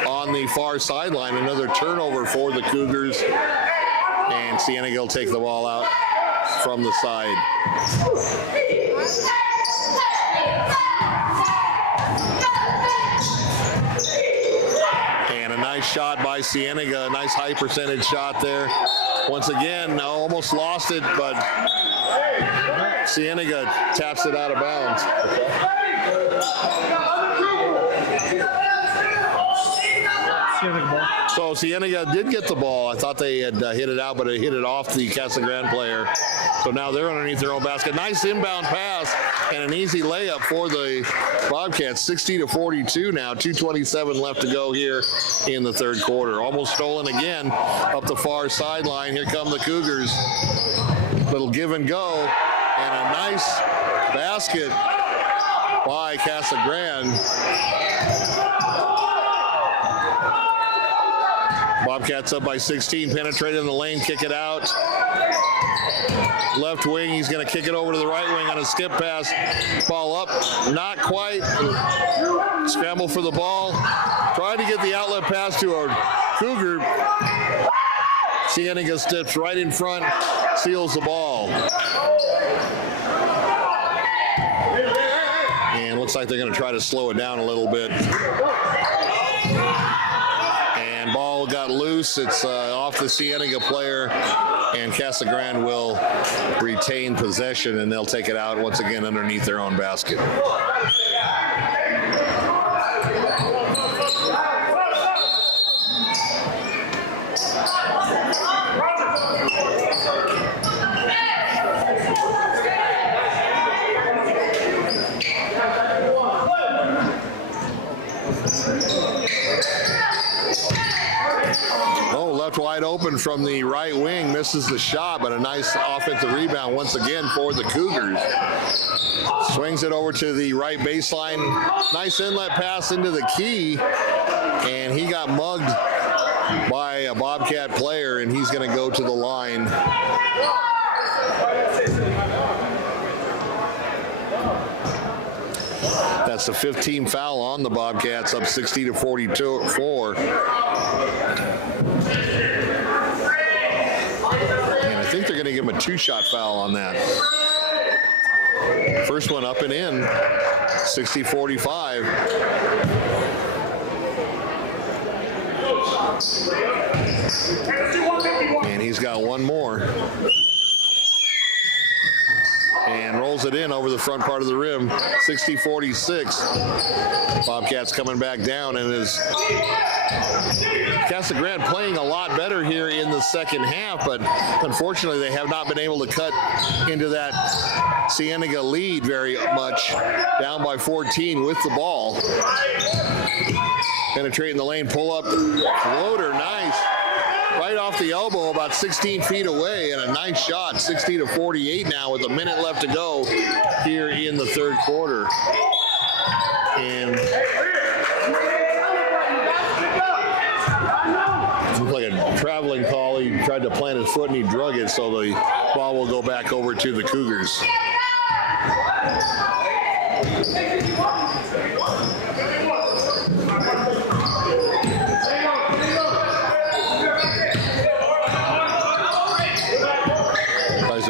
on the far sideline. Another turnover for the Cougars. And Cienega will take the ball out from the side. And a nice shot by Cienega, a nice high percentage shot there. Once again, almost lost it, but Cienega taps it out of bounds. So Cienega did get the ball. I thought they had hit it out, but it hit it off the Casa Grande player. So now they're underneath their own basket. Nice inbound pass and an easy layup for the Bobcats. 60-42 now. 2:27 left to go here in the third quarter. Almost stolen again up the far sideline. Here come the Cougars. Little give and go, and a nice basket by Casa Grande. Bobcats up by 16, penetrate in the lane, kick it out. Left wing, he's going to kick it over to the right wing on a skip pass. Ball up, not quite. Scramble for the ball. Tried to get the outlet pass to a Cougar. Cienega steps right in front, seals the ball. And looks like they're going to try to slow it down a little bit. And ball got loose. It's off the Cienega player. And Casa Grande will retain possession, and they'll take it out once again underneath their own basket. Oh, left wide open from the right wing, misses the shot, but a nice offensive rebound once again for the Cougars. Swings it over to the right baseline. Nice inlet pass into the key, and he got mugged by a Bobcat player, and he's going to go to the line. That's the 15th foul on the Bobcats, up 60-42-4. And I think they're going to give him a two-shot foul on that. First one up and in, 60-45. And he's got one more. And rolls it in over the front part of the rim, 60-46. Bobcats coming back down, and is Casa Grande playing a lot better here in the second half, but unfortunately they have not been able to cut into that Cienega lead very much, down by 14 with the ball. Penetrating the lane, pull up, floater, nice. Right off the elbow, about 16 feet away, and a nice shot, 60-48 now with a minute left to go here in the third quarter. And looks like a traveling call. He tried to plant his foot and he drug it, so the ball will go back over to the Cougars.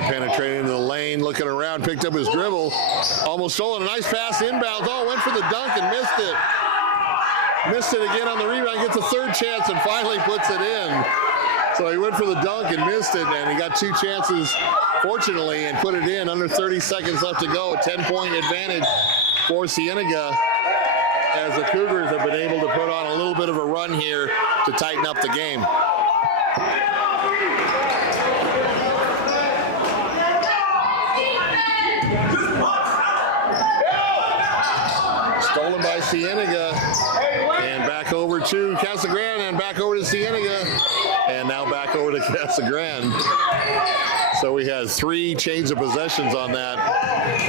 Penetrating into the lane, looking around, picked up his dribble, almost stolen, a nice pass inbounds. Oh, went for the dunk and missed it. Missed it again on the rebound, gets a third chance and finally puts it in. So he went for the dunk and missed it, and he got two chances, fortunately, and put it in. Under 30 seconds left to go. A 10-point advantage for Cienega, as the Cougars have been able to put on a little bit of a run here to tighten up the game. Stolen by Cienega, and back over to Casa Grande, and back over to Cienega, and now back over to Casa Grande. So we had three change of possessions on that.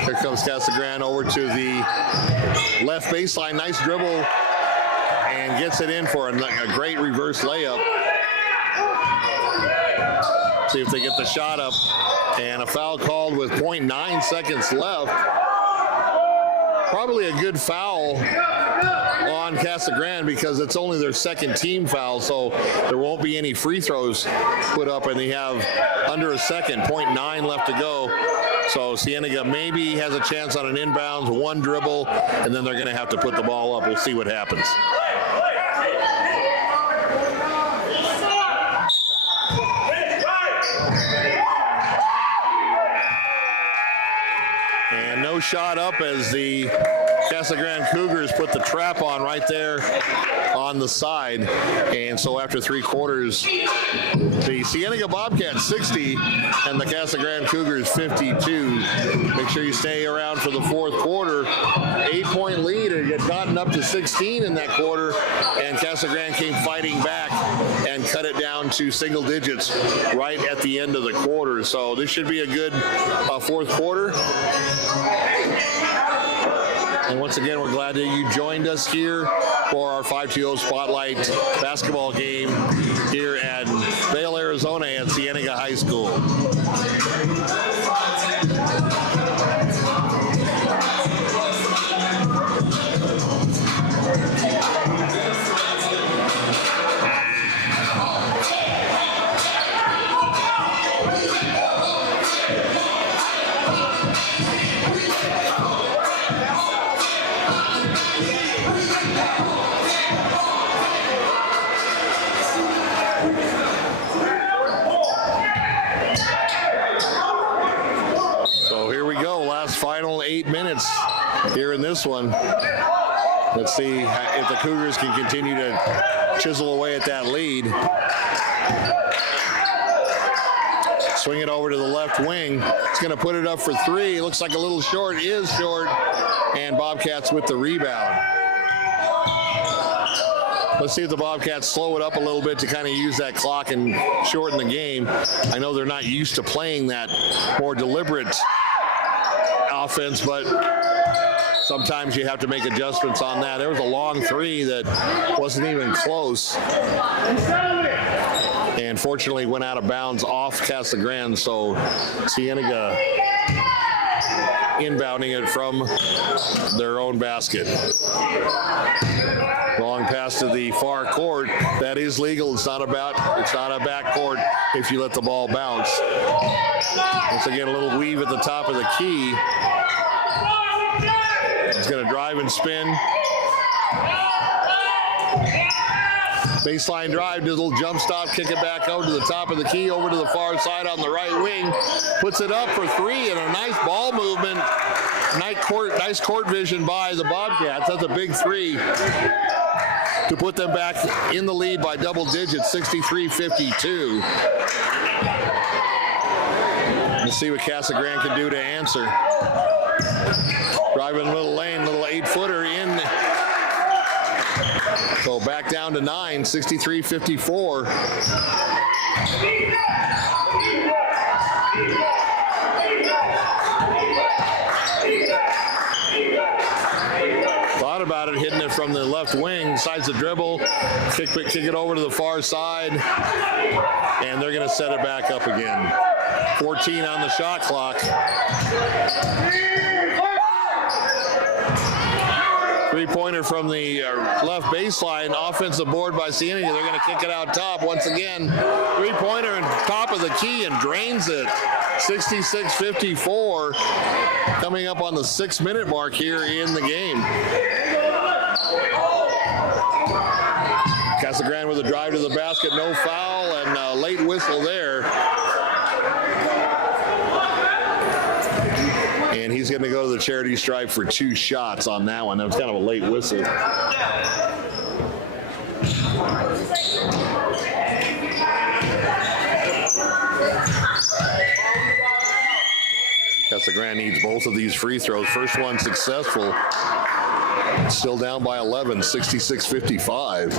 Here comes Casa Grande over to the left baseline, nice dribble, and gets it in for a great reverse layup. See if they get the shot up, and a foul called with 0.9 seconds left. Probably a good foul on Casa Grande because it's only their second team foul, so there won't be any free throws put up, and they have under a second, 0.9 left to go. So Cienega maybe has a chance on an inbounds, one dribble, and then they're going to have to put the ball up. We'll see what happens. And no shot up as the Casa Grande Cougars put the trap on right there on the side. And so after three quarters, the Cienega Bobcats 60 and the Casa Grande Cougars 52. Make sure you stay around for the fourth quarter. 8-point lead, and it had gotten up to 16 in that quarter, and Casa Grande came fighting back and cut it down to single digits right at the end of the quarter. So this should be a good fourth quarter. And once again, we're glad that you joined us here for our 5-2-0 Spotlight basketball game here at Vail, Arizona at Cienega High School. this one. Let's see if the Cougars can continue to chisel away at that lead. Swing it over to the left wing. It's going to put it up for three. Looks like a little short, is short. And Bobcats with the rebound. Let's see if the Bobcats slow it up a little bit to kind of use that clock and shorten the game. I know they're not used to playing that more deliberate offense, but sometimes you have to make adjustments on that. There was a long three that wasn't even close. And fortunately went out of bounds off Casa Grande, so Cienega inbounding it from their own basket. Long pass to the far court. That is legal. It's not a back court if you let the ball bounce. Once again, a little weave at the top of the key. He's going to drive and spin. Baseline drive, does a little jump stop, kick it back over to the top of the key, over to the far side on the right wing. Puts it up for three, and a nice ball movement. Nice court vision by the Bobcats. That's a big three to put them back in the lead by double digits, 63-52. Let's see what Casa Grande can do to answer. Driving little lane, little 8-footer in. So back down to 9, 63-54. Thought about it, hitting it from the left wing, decides to dribble, kick it over to the far side, and they're going to set it back up again. 14 on the shot clock. Three-pointer from the left baseline, offensive board by Cienega. They're going to kick it out top once again. Three-pointer and top of the key and drains it. 66-54, coming up on the 6-minute mark here in the game. Casa Grande with a drive to the basket, no foul, and a late whistle there. And he's going to go to the charity stripe for 2 shots on that one. That was kind of a late whistle. Casa Grande needs both of these free throws. First one successful. Still down by 11, 66-55.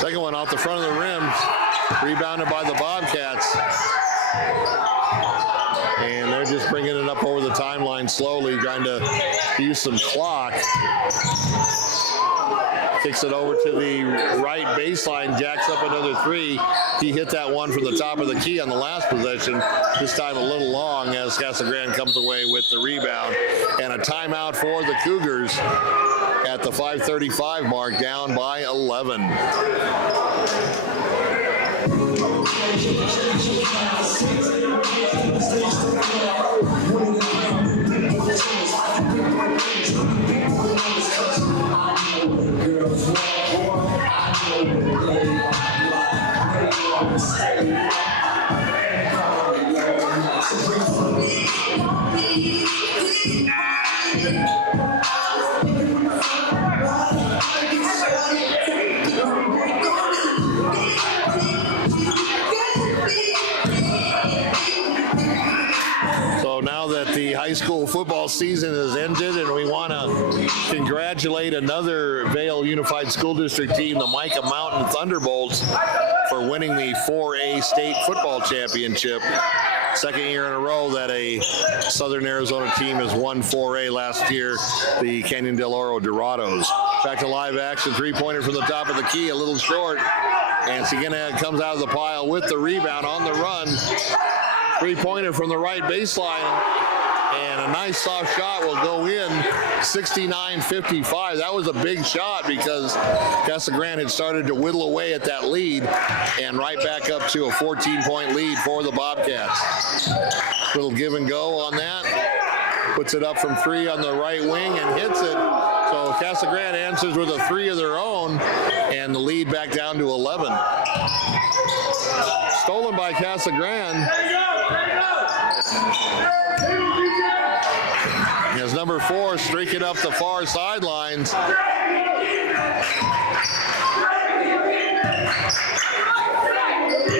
Second one off the front of the rim, rebounded by the Bobcats. And they're just bringing it up over the timeline slowly, trying to use some clock. Kicks it over to the right baseline, jacks up another three. He hit that one from the top of the key on the last possession, this time a little long as Casa Grande comes away with the rebound. And a timeout for the Cougars at the 5:35 mark, down by 11. So now that the high school football season has ended, and we want to congratulate another Vail Unified School District team, the Micah Mountain Thunderbolts, for winning the 4A state football championship. Second year in a row that a Southern Arizona team has won 4A. Last year, the Canyon del Oro Dorados. Back to live action, three-pointer from the top of the key, a little short. And Cienega comes out of the pile with the rebound on the run. Three-pointer from the right baseline. And a nice soft shot will go in, 69-55. That was a big shot because Casa Grande had started to whittle away at that lead, and right back up to a 14-point lead for the Bobcats. Little give and go on that. Puts it up from three on the right wing and hits it. So Casa Grande answers with a three of their own, and the lead back down to 11. Stolen by Casa Grande. As number 4 streaking up the far sidelines.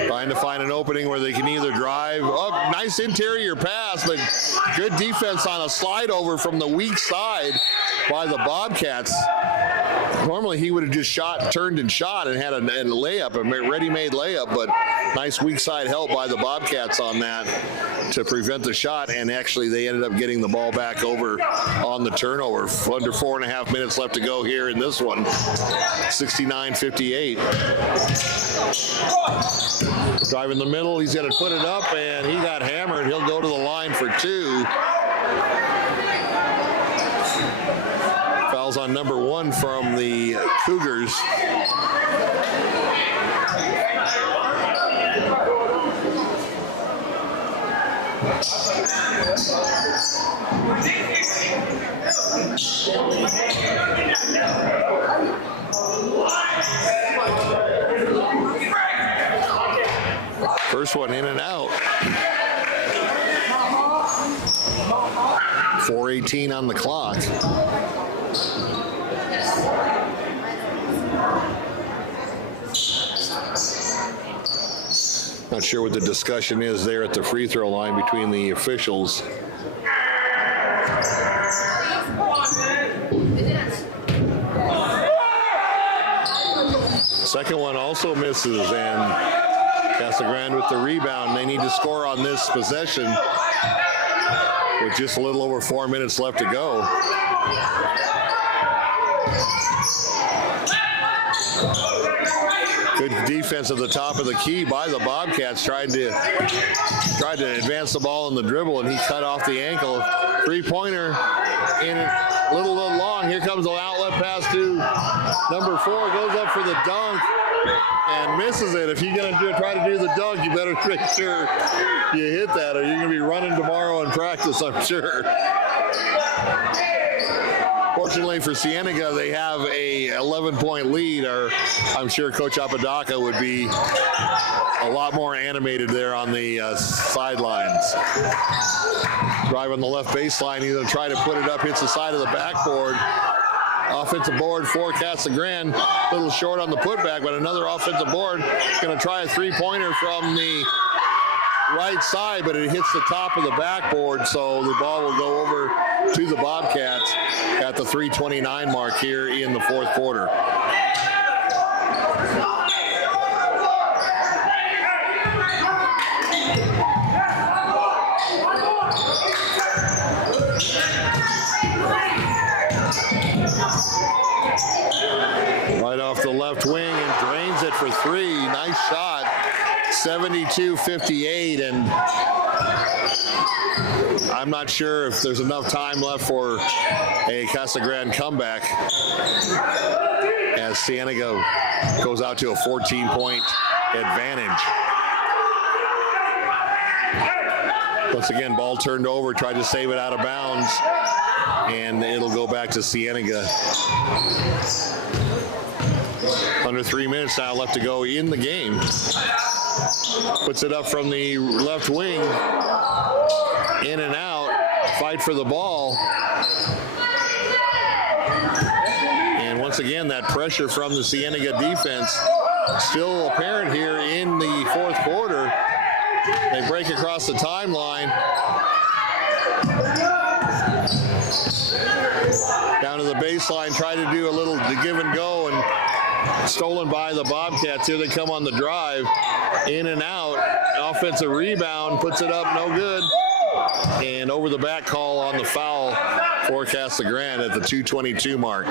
Trying to find an opening where they can either drive. Oh, nice interior pass, but good defense on a slide over from the weak side by the Bobcats. Normally he would have just turned and shot and had a layup, a ready-made layup, but nice weak side help by the Bobcats on that to prevent the shot, and actually they ended up getting the ball back over on the turnover. Under 4.5 minutes left to go here in this one. 69-58. Driving the middle, he's going to put it up, and he got hammered. He'll go to the line for 2. Fouls on number 1 from the Cougars. First one in and out. 4:18 on the clock. Not sure what the discussion is there at the free throw line between the officials. Second one also misses, and Casa Grande with the rebound. They need to score on this possession with just a little over 4 minutes left to go. Good defense at the top of the key by the Bobcats, tried to advance the ball in the dribble, and he cut off the ankle. Three-pointer in a little long. Here comes an outlet pass to number 4, goes up for the dunk and misses it. If you're going to try to do the dunk, you better make sure you hit that, or you're going to be running tomorrow in practice, I'm sure. Fortunately for Cienega, they have a 11-point lead, or I'm sure Coach Apodaca would be a lot more animated there on the sidelines. Drive on the left baseline, he's going to try to put it up, hits the side of the backboard. Offensive board for Casa Grande, a little short on the putback, but another offensive board. Going to try a three-pointer from the right side, but it hits the top of the backboard, so the ball will go over to the Bobcats at the 3:29 mark here in the fourth quarter. Right off the left wing and drains it for 3. Nice shot. 72-58, and I'm not sure if there's enough time left for a Casa Grande comeback as Cienega goes out to a 14-point advantage. Once again, ball turned over, tried to save it out of bounds, and it'll go back to Cienega. Under 3 minutes now left to go in the game. Puts it up from the left wing. In and out. Fight for the ball. And once again, that pressure from the Cienega defense still apparent here in the fourth quarter. They break across the timeline. Down to the baseline, try to do a little give and go, and stolen by the Bobcats. Here they come on the drive. In and out. Offensive rebound. Puts it up. No good. And over the back call on the foul for Casa Grande at the 2:22 mark.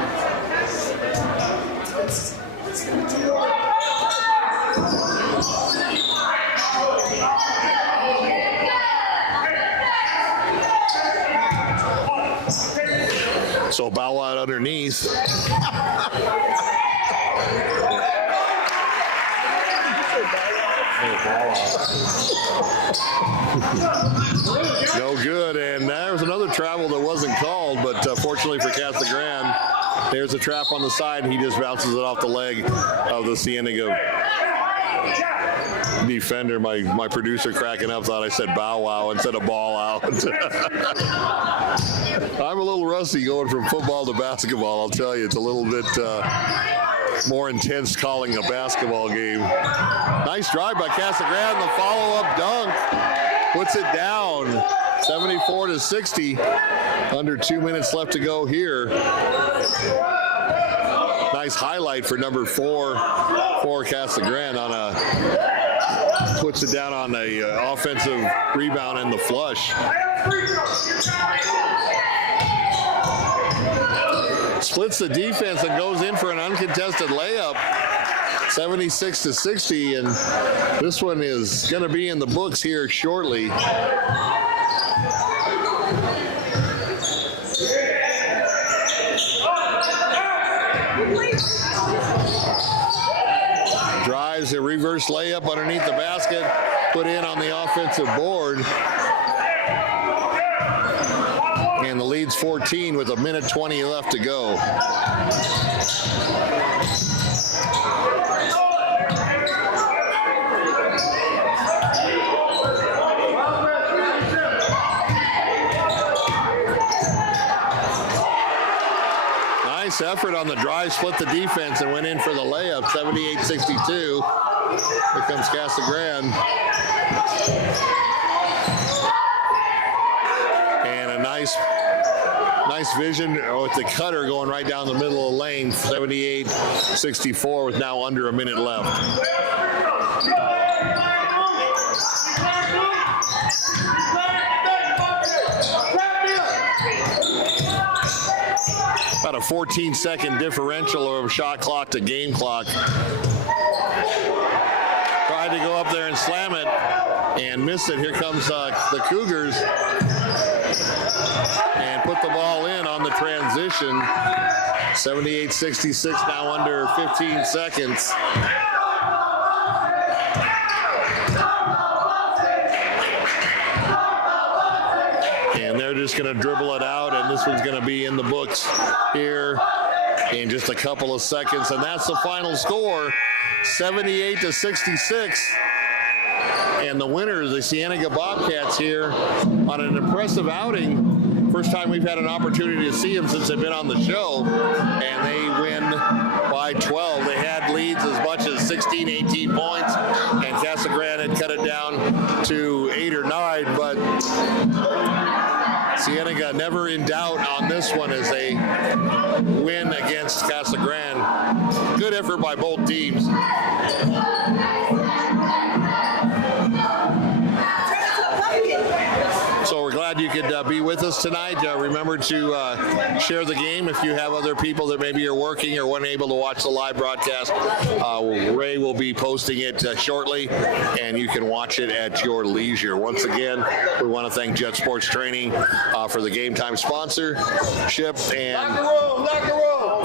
So bow out underneath. No good, and there's another travel that wasn't called, but fortunately for Casa Grande, There's a trap on the side. He just bounces it off the leg of the Cienega defender. My producer cracking up thought I said bow wow instead of ball out. I'm a little rusty going from football to basketball. I'll tell you, it's a little bit more intense calling a basketball game. Nice drive by Casa Grande. The follow-up dunk puts it down 74-60. Under 2 minutes left to go here. Nice highlight for number 4 for Casa Grande on a puts it down on a offensive rebound and the flush. Splits the defense and goes in for an uncontested layup. 76-60, and this one is going to be in the books here shortly. Drives a reverse layup underneath the basket, put in on the offensive board. And the lead's 14 with 1:20 left to go. Nice effort on the drive, split the defense and went in for the layup, 78-62. Here comes Casa Grande. And a nice vision with the cutter going right down the middle of the lane, 78-64 with now under a minute left. About a 14-second differential of shot clock to game clock. Tried to go up there and slam it and missed it. Here comes the Cougars and put the ball in on the transition. 78-66 now under 15 seconds. And they're just going to dribble it out, and this one's going to be in the books here in just a couple of seconds. And that's the final score, 78-66. And the winners, the Cienega Bobcats, here on an impressive outing. First time we've had an opportunity to see them since they've been on the show. And they win by 12. They had leads as much as 16, 18 points. And Casa Grande had cut it down to 8 or 9. But Cienega never in doubt on this one as they win against Casa Grande. Good effort by both teams. So we're glad you could be with us tonight. Remember to share the game if you have other people that maybe are working or weren't able to watch the live broadcast. Ray will be posting it shortly, and you can watch it at your leisure. Once again, we want to thank Jet Sports Training for the game time sponsorship, and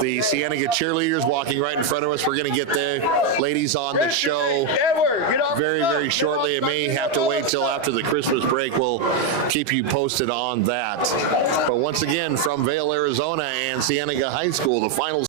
the Cienega cheerleaders walking right in front of us. We're going to get the ladies on the show very, very shortly. It may have to wait till after the Christmas break. We'll keep you posted on that. But once again, from Vail, Arizona and Cienega High School, the final